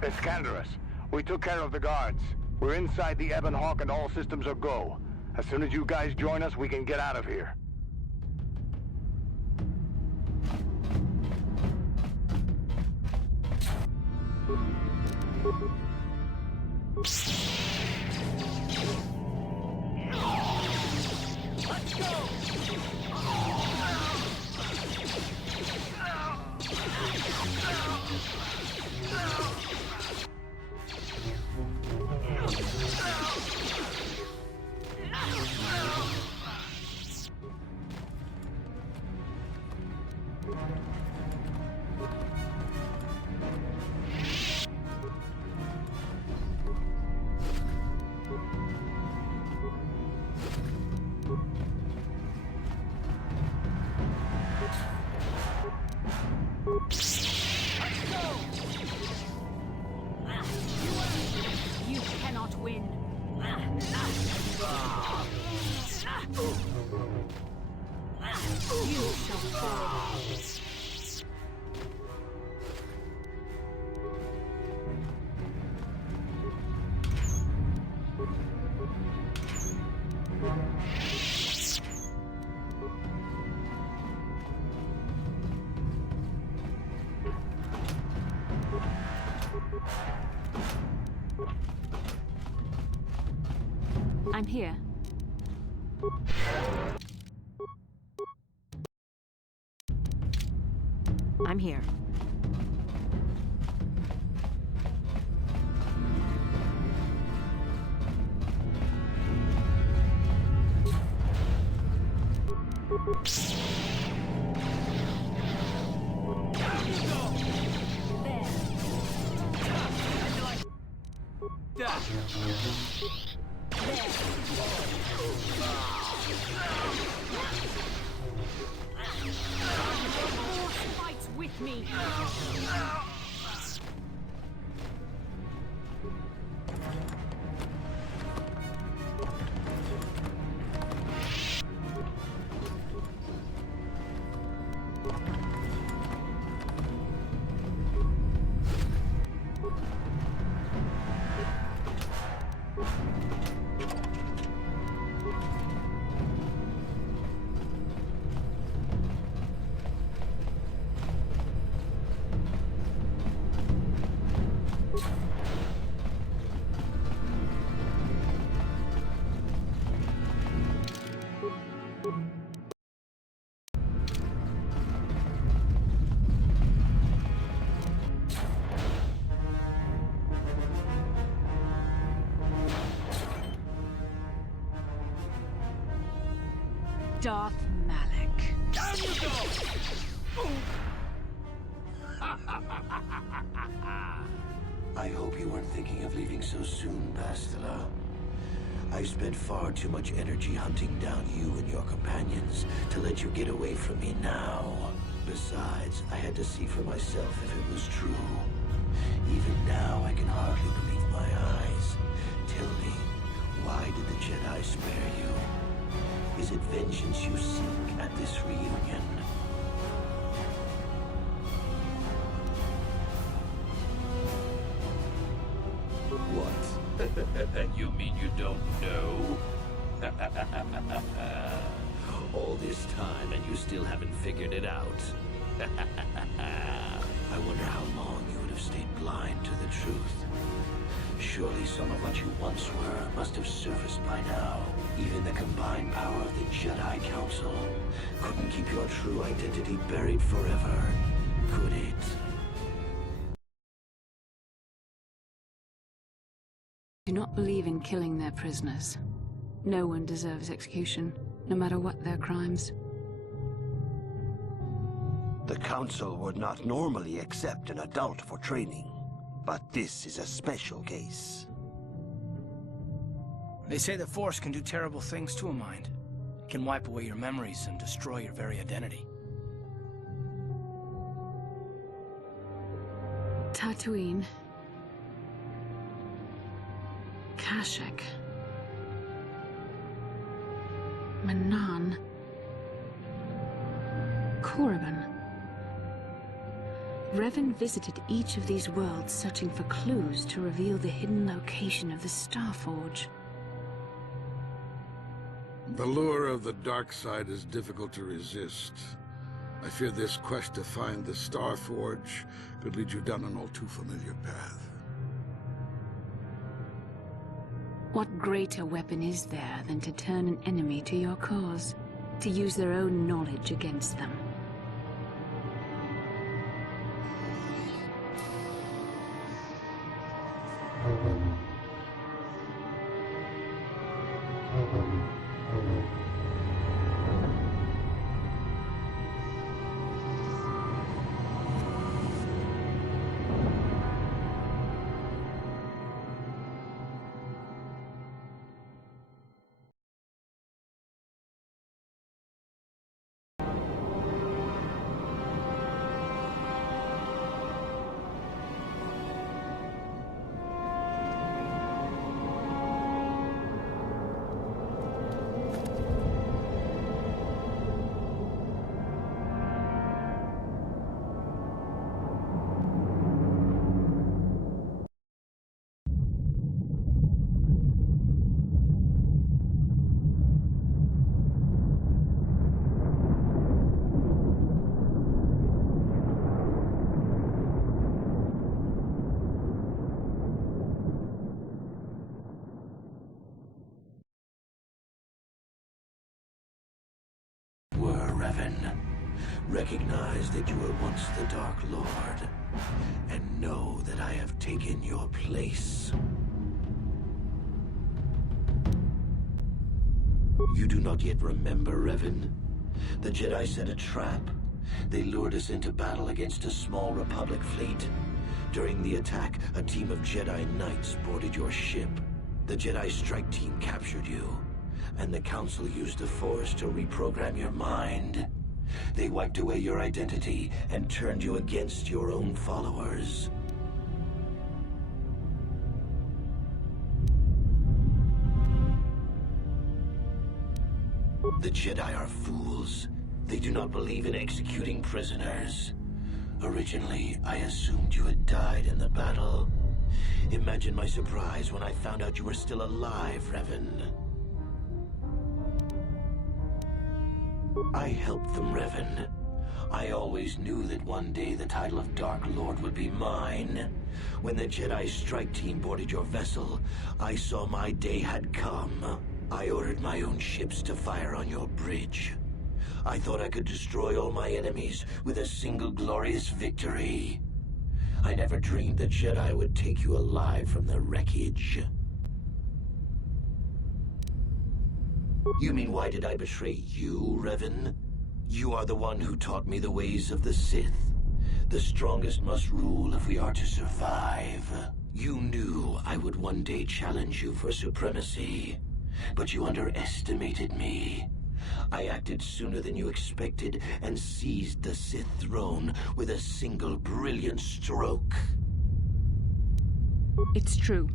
Iskanderus, we took care of the guards. We're inside the Ebon Hawk and all systems are go. As soon as you guys join us, we can get out of here. Let's go! shall fall. I'm here. I'm here. Fights with me. Darth Malak. Down you go! I hope you weren't thinking of leaving so soon, Bastila. I've spent far too much energy hunting down you and your companions to let you get away from me now. Besides, I had to see for myself if it was true. Even now, I can hardly believe my eyes. Tell me, why did the Jedi spare you? Is it vengeance you seek at this reunion? What? You mean you don't know? All this time and you still haven't figured it out? I wonder how long you would have stayed blind to the truth. Surely some of what you once were must have surfaced by now. Even the combined power of the Jedi Council couldn't keep your true identity buried forever, could it? Do not believe in killing their prisoners. No one deserves execution, no matter what their crimes. The Council would not normally accept an adult for training, but this is a special case. They say the Force can do terrible things to a mind. It can wipe away your memories and destroy your very identity. Tatooine. Kashyyyk. Manaan. Korriban. Revan visited each of these worlds searching for clues to reveal the hidden location of the Starforge. The lure of the dark side is difficult to resist. I fear this quest to find the Starforge could lead you down an all too familiar path. What greater weapon is there than to turn an enemy to your cause, to use their own knowledge against them? Revan. Recognize that you were once the Dark Lord, and know that I have taken your place. You do not yet remember, Revan? The Jedi set a trap. They lured us into battle against a small Republic fleet. During the attack, a team of Jedi Knights boarded your ship. The Jedi strike team captured you, and the Council used the Force to reprogram your mind. They wiped away your identity and turned you against your own followers. The Jedi are fools. They do not believe in executing prisoners. Originally, I assumed you had died in the battle. Imagine my surprise when I found out you were still alive, Revan. I helped them, Revan. I always knew that one day the title of Dark Lord would be mine. When the Jedi strike team boarded your vessel, I saw my day had come. I ordered my own ships to fire on your bridge. I thought I could destroy all my enemies with a single glorious victory. I never dreamed the Jedi would take you alive from the wreckage. You mean, why did I betray you, Revan? You are the one who taught me the ways of the Sith. The strongest must rule if we are to survive. You knew I would one day challenge you for supremacy, but you underestimated me. I acted sooner than you expected and seized the Sith throne with a single brilliant stroke. It's true.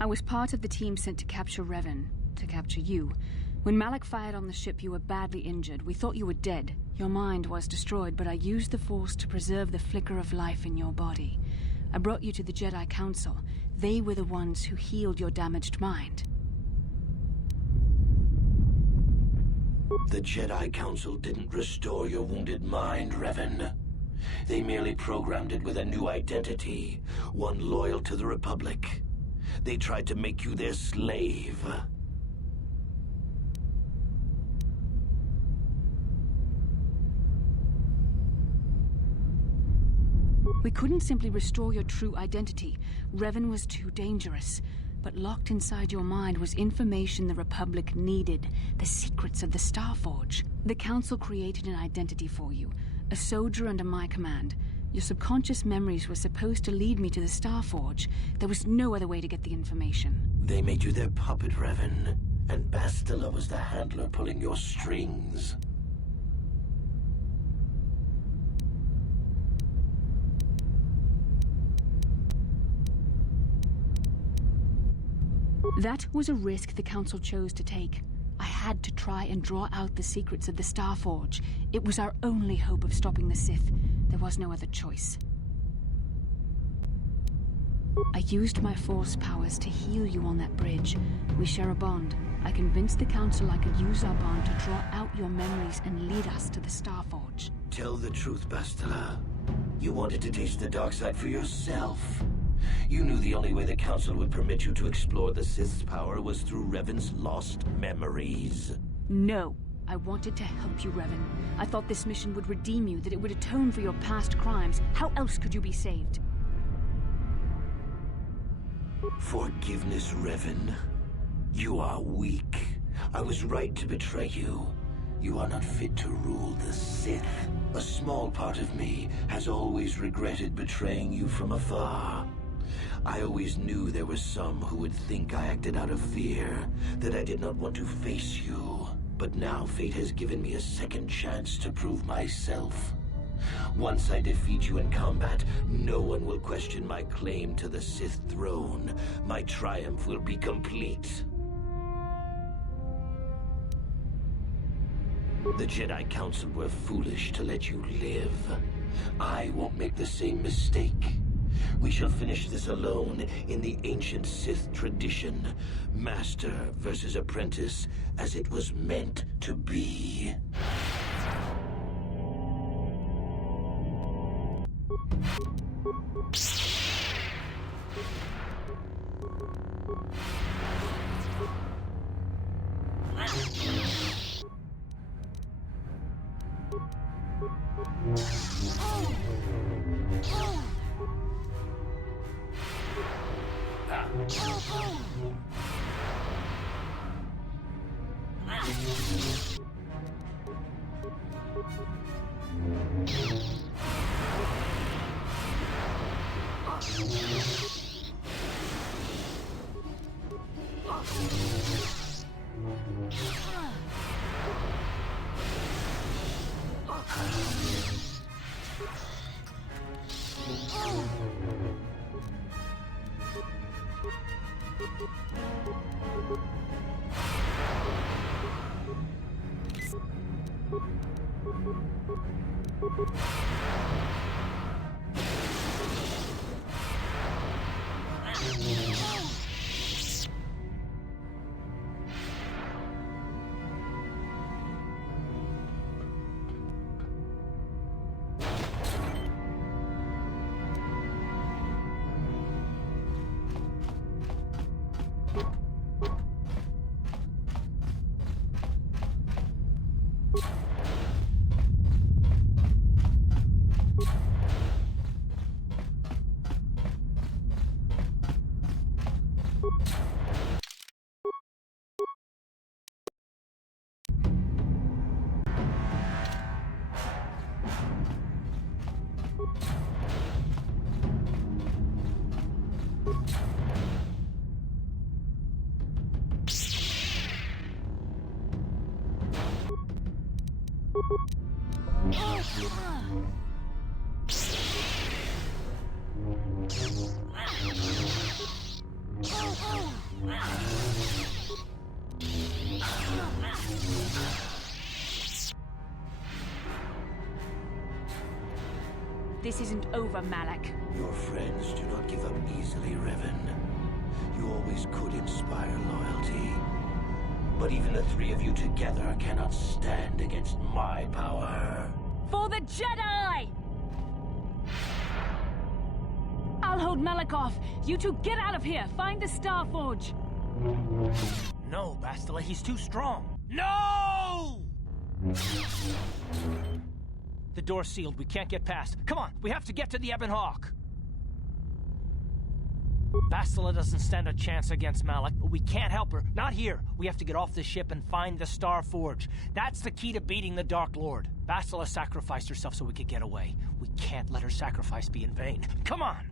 I was part of the team sent to capture Revan, to capture you. When Malak fired on the ship, you were badly injured. We thought you were dead. Your mind was destroyed, but I used the Force to preserve the flicker of life in your body. I brought you to the Jedi Council. They were the ones who healed your damaged mind. The Jedi Council didn't restore your wounded mind, Revan. They merely programmed it with a new identity, one loyal to the Republic. They tried to make you their slave. We couldn't simply restore your true identity. Revan was too dangerous. But locked inside your mind was information the Republic needed, the secrets of the Starforge. The Council created an identity for you, a soldier under my command. Your subconscious memories were supposed to lead me to the Starforge. There was no other way to get the information. They made you their puppet, Revan, and Bastila was the handler pulling your strings. That was a risk the Council chose to take. I had to try and draw out the secrets of the Starforge. It was our only hope of stopping the Sith. There was no other choice. I used my Force powers to heal you on that bridge. We share a bond. I convinced the Council I could use our bond to draw out your memories and lead us to the Starforge. Tell the truth, Bastila. You wanted to taste the dark side for yourself. You knew the only way the Council would permit you to explore the Sith's power was through Revan's lost memories. No. I wanted to help you, Revan. I thought this mission would redeem you, that it would atone for your past crimes. How else could you be saved? Forgiveness, Revan. You are weak. I was right to betray you. You are not fit to rule the Sith. A small part of me has always regretted betraying you from afar. I always knew there were some who would think I acted out of fear, that I did not want to face you. But now fate has given me a second chance to prove myself. Once I defeat you in combat, no one will question my claim to the Sith throne. My triumph will be complete. The Jedi Council were foolish to let you live. I won't make the same mistake. We shall finish this alone in the ancient Sith tradition. Master versus apprentice, as it was meant to be. This isn't over, Malak. Your friends do not give up easily, Revan. You always could inspire loyalty. But even the three of you together cannot stand against my power. For the Jedi! I'll hold Malak off. You two get out of here. Find the Star Forge. No, Bastila, he's too strong. No! The door's sealed. We can't get past. Come on, we have to get to the Ebon Hawk. Bastila doesn't stand a chance against Malak, but we can't help her. Not here. We have to get off the ship and find the Star Forge. That's the key to beating the Dark Lord. Bastila sacrificed herself so we could get away. We can't let her sacrifice be in vain. Come on!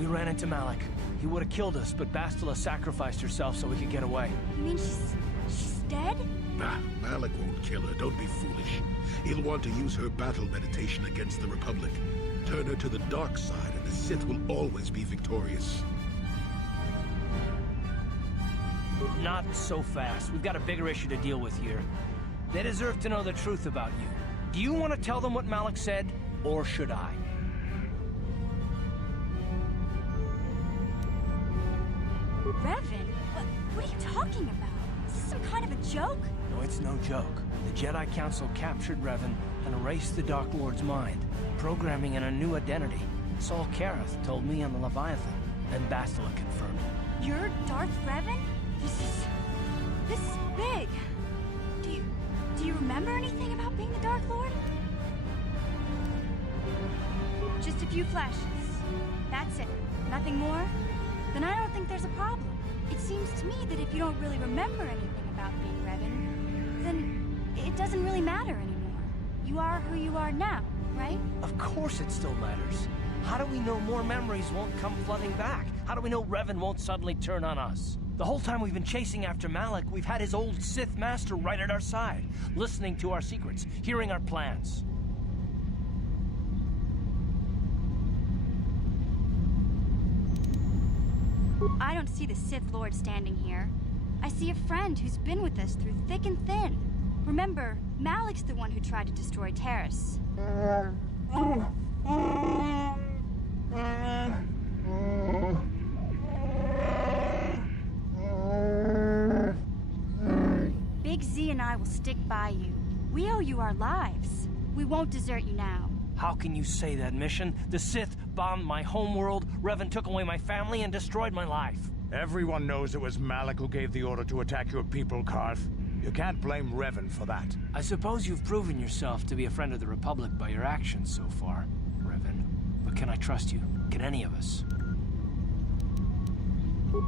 We ran into Malik. He would have killed us, but Bastila sacrificed herself so we could get away. You mean she's dead? Nah, Malik won't kill her. Don't be foolish. He'll want to use her battle meditation against the Republic. Turn her to the dark side, and the Sith will always be victorious. Not so fast. We've got a bigger issue to deal with here. They deserve to know the truth about you. Do you want to tell them what Malik said, or should I? Revan? What are you talking about? Is this some kind of a joke? No, it's no joke. The Jedi Council captured Revan and erased the Dark Lord's mind, programming in a new identity. Saul Kareth told me on the Leviathan, and Bastila confirmed it. You're Darth Revan? This is big. Do you remember anything about being the Dark Lord? Just a few flashes. That's it. Nothing more? Then I don't think there's a problem. It seems to me that if you don't really remember anything about being Revan, then it doesn't really matter anymore. You are who you are now, right? Of course it still matters. How do we know more memories won't come flooding back? How do we know Revan won't suddenly turn on us? The whole time we've been chasing after Malik, we've had his old Sith master right at our side, listening to our secrets, hearing our plans. I don't see the Sith Lord standing here. I see a friend who's been with us through thick and thin. Remember, Malik's the one who tried to destroy Terrace. Big Z and I will stick by you. We owe you our lives. We won't desert you now. How can you say that, Mission? The Sith bombed my homeworld, Revan took away my family, and destroyed my life. Everyone knows it was Malik who gave the order to attack your people, Karth. You can't blame Revan for that. I suppose you've proven yourself to be a friend of the Republic by your actions so far, Revan. But can I trust you? Can any of us?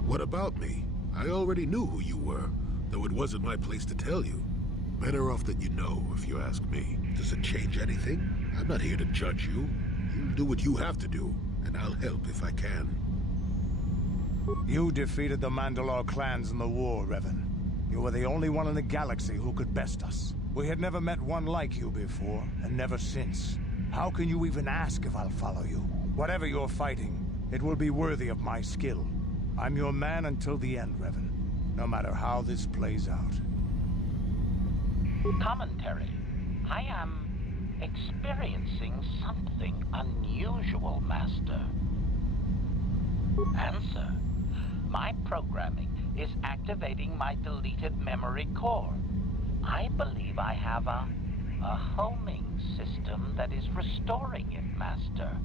What about me? I already knew who you were, though it wasn't my place to tell you. Better off that you know, if you ask me. Does it change anything? I'm not here to judge you. You'll do what you have to do, and I'll help if I can. You defeated the Mandalore clans in the war, Revan. You were the only one in the galaxy who could best us. We had never met one like you before, and never since. How can you even ask if I'll follow you? Whatever you're fighting, it will be worthy of my skill. I'm your man until the end, Revan. No matter how this plays out. Commentary. I am experiencing something unusual, Master. Answer. My programming is activating my deleted memory core. I believe I have a homing system that is restoring it, Master.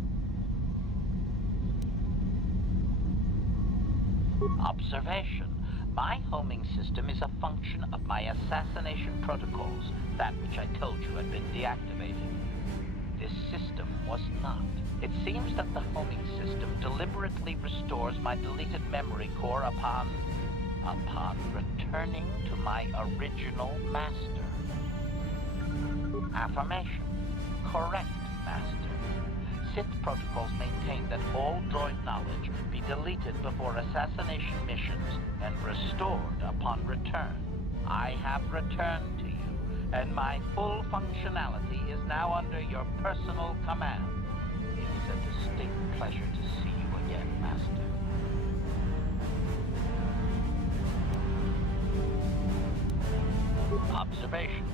Observation. My homing system is a function of my assassination protocols, that which I told you had been deactivated. This system was not. It seems that the homing system deliberately restores my deleted memory core upon returning to my original master. Affirmation. Correct, Master. Sith protocols maintain that all droid knowledge be deleted before assassination missions and restored upon return. I have returned to you, and my full functionality is now under your personal command. It is a distinct pleasure to see you again, Master. Observation.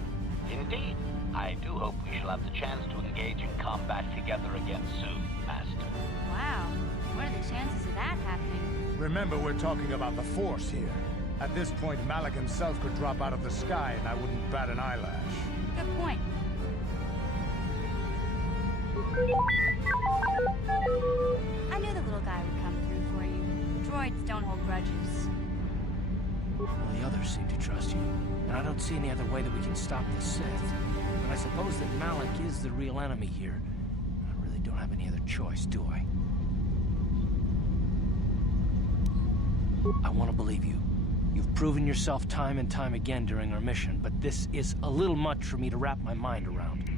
Indeed, I do hope we shall have the chance to engage in combat together again soon, Master. Wow. What are the chances of that happening? Remember, we're talking about the Force here. At this point, Malik himself could drop out of the sky and I wouldn't bat an eyelash. Good point. I knew the little guy would come through for you. Droids don't hold grudges. Well, the others seem to trust you, and I don't see any other way that we can stop the Sith. But I suppose that Malik is the real enemy here. I really don't have any other choice, do I? I want to believe you. You've proven yourself time and time again during our mission, but this is a little much for me to wrap my mind around.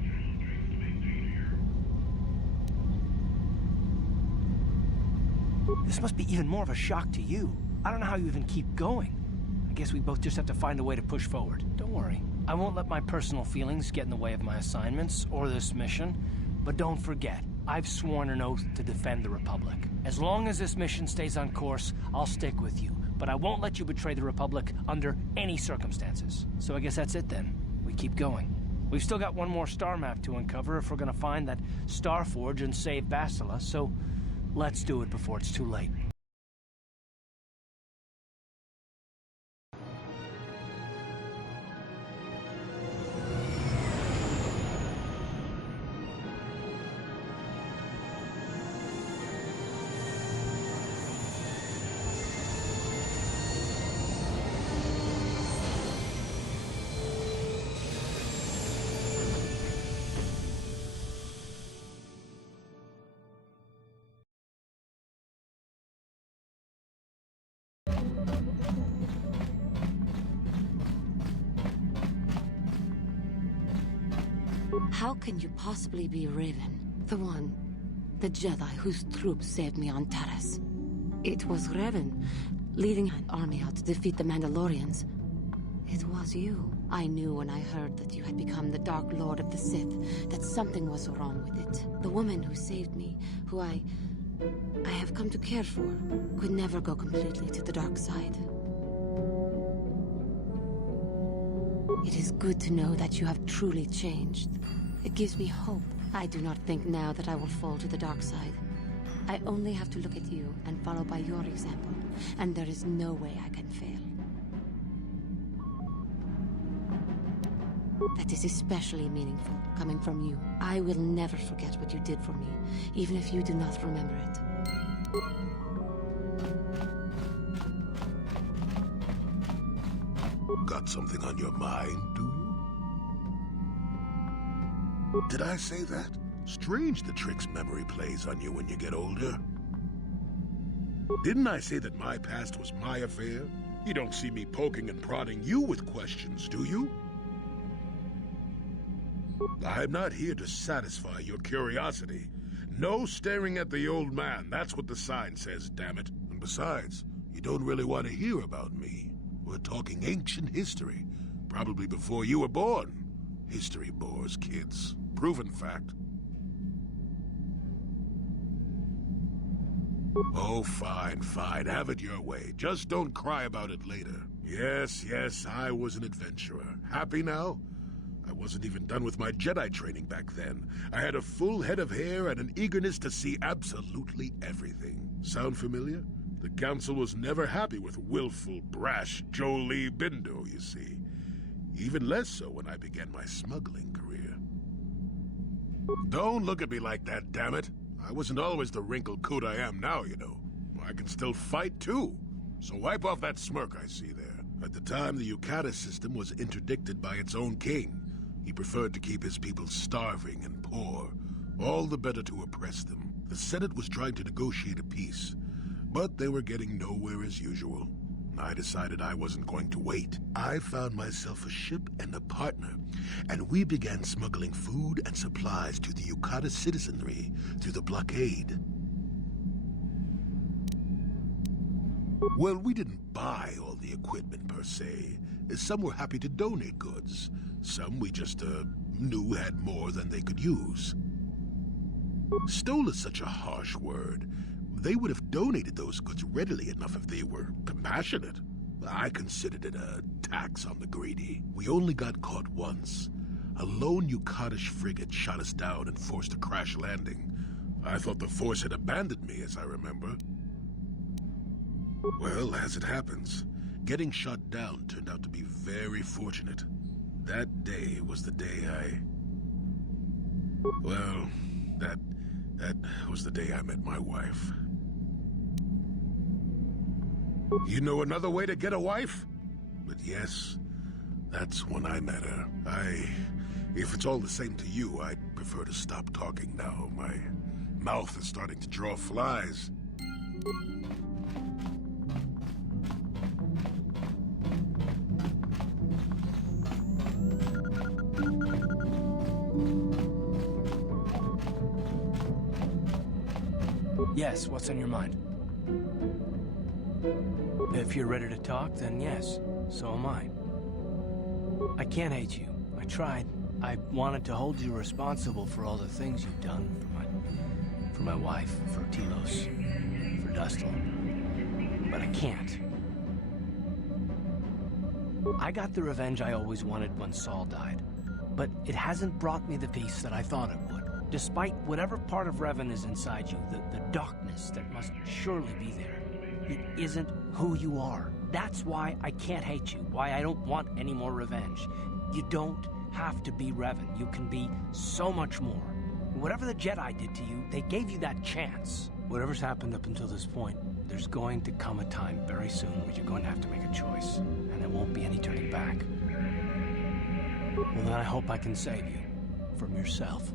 This must be even more of a shock to you. I don't know how you even keep going. I guess we both just have to find a way to push forward. Don't worry. I won't let my personal feelings get in the way of my assignments or this mission. But don't forget, I've sworn an oath to defend the Republic. As long as this mission stays on course, I'll stick with you. But I won't let you betray the Republic under any circumstances. So I guess that's it then. We keep going. We've still got one more star map to uncover if we're gonna find that Starforge and save Bastila, so let's do it before it's too late. How can you possibly be Raven? The Jedi whose troops saved me on Taris. It was Raven, leading an army out to defeat the Mandalorians. It was you. I knew when I heard that you had become the Dark Lord of the Sith, that something was wrong with it. The woman who saved me, who I have come to care for, could never go completely to the dark side. It is good to know that you have truly changed. It gives me hope. I do not think now that I will fall to the dark side. I only have to look at you and follow by your example, and there is no way I can fail. That is especially meaningful, coming from you. I will never forget what you did for me, even if you do not remember it. Got something on your mind, do you? Did I say that? Strange the tricks memory plays on you when you get older. Didn't I say that my past was my affair? You don't see me poking and prodding you with questions, do you? I'm not here to satisfy your curiosity. No staring at the old man, that's what the sign says, damn it. And besides, you don't really want to hear about me. We're talking ancient history, probably before you were born. History bores kids. Proven fact. Oh, fine, fine. Have it your way. Just don't cry about it later. Yes, I was an adventurer. Happy now? I wasn't even done with my Jedi training back then. I had a full head of hair and an eagerness to see absolutely everything. Sound familiar? The Council was never happy with willful, brash Jolie Bindo, you see. Even less so when I began my smuggling career. Don't look at me like that, damn it. I wasn't always the wrinkled coot I am now, you know. I can still fight, too. So wipe off that smirk I see there. At the time, the Yukata system was interdicted by its own king. He preferred to keep his people starving and poor, all the better to oppress them. The Senate was trying to negotiate a peace, but they were getting nowhere as usual. I decided I wasn't going to wait. I found myself a ship and a partner, and we began smuggling food and supplies to the Yukata citizenry through the blockade. Well, we didn't buy all the equipment per se. Some were happy to donate goods. Some we just knew had more than they could use. Stole is such a harsh word. They would have donated those goods readily enough if they were compassionate. I considered it a tax on the greedy. We only got caught once. A lone Yukatish frigate shot us down and forced a crash landing. I thought the Force had abandoned me, as I remember. Well, as it happens, getting shot down turned out to be very fortunate. That day was the day Well, that was the day I met my wife. You know another way to get a wife? But yes, that's when I met her. If it's all the same to you, I'd prefer to stop talking now. My mouth is starting to draw flies. Yes, what's on your mind? If you're ready to talk, then yes, so am I. I can't hate you. I tried. I wanted to hold you responsible for all the things you've done for my wife, for Telos, for Dustil. But I can't. I got the revenge I always wanted when Saul died, but it hasn't brought me the peace that I thought it would. Despite whatever part of Revan is inside you, the darkness that must surely be there, it isn't who you are. That's why I can't hate you, why I don't want any more revenge. You don't have to be Revan. You can be so much more. Whatever the Jedi did to you, they gave you that chance. Whatever's happened up until this point, there's going to come a time very soon where you're going to have to make a choice, and there won't be any turning back. Well, then I hope I can save you from yourself.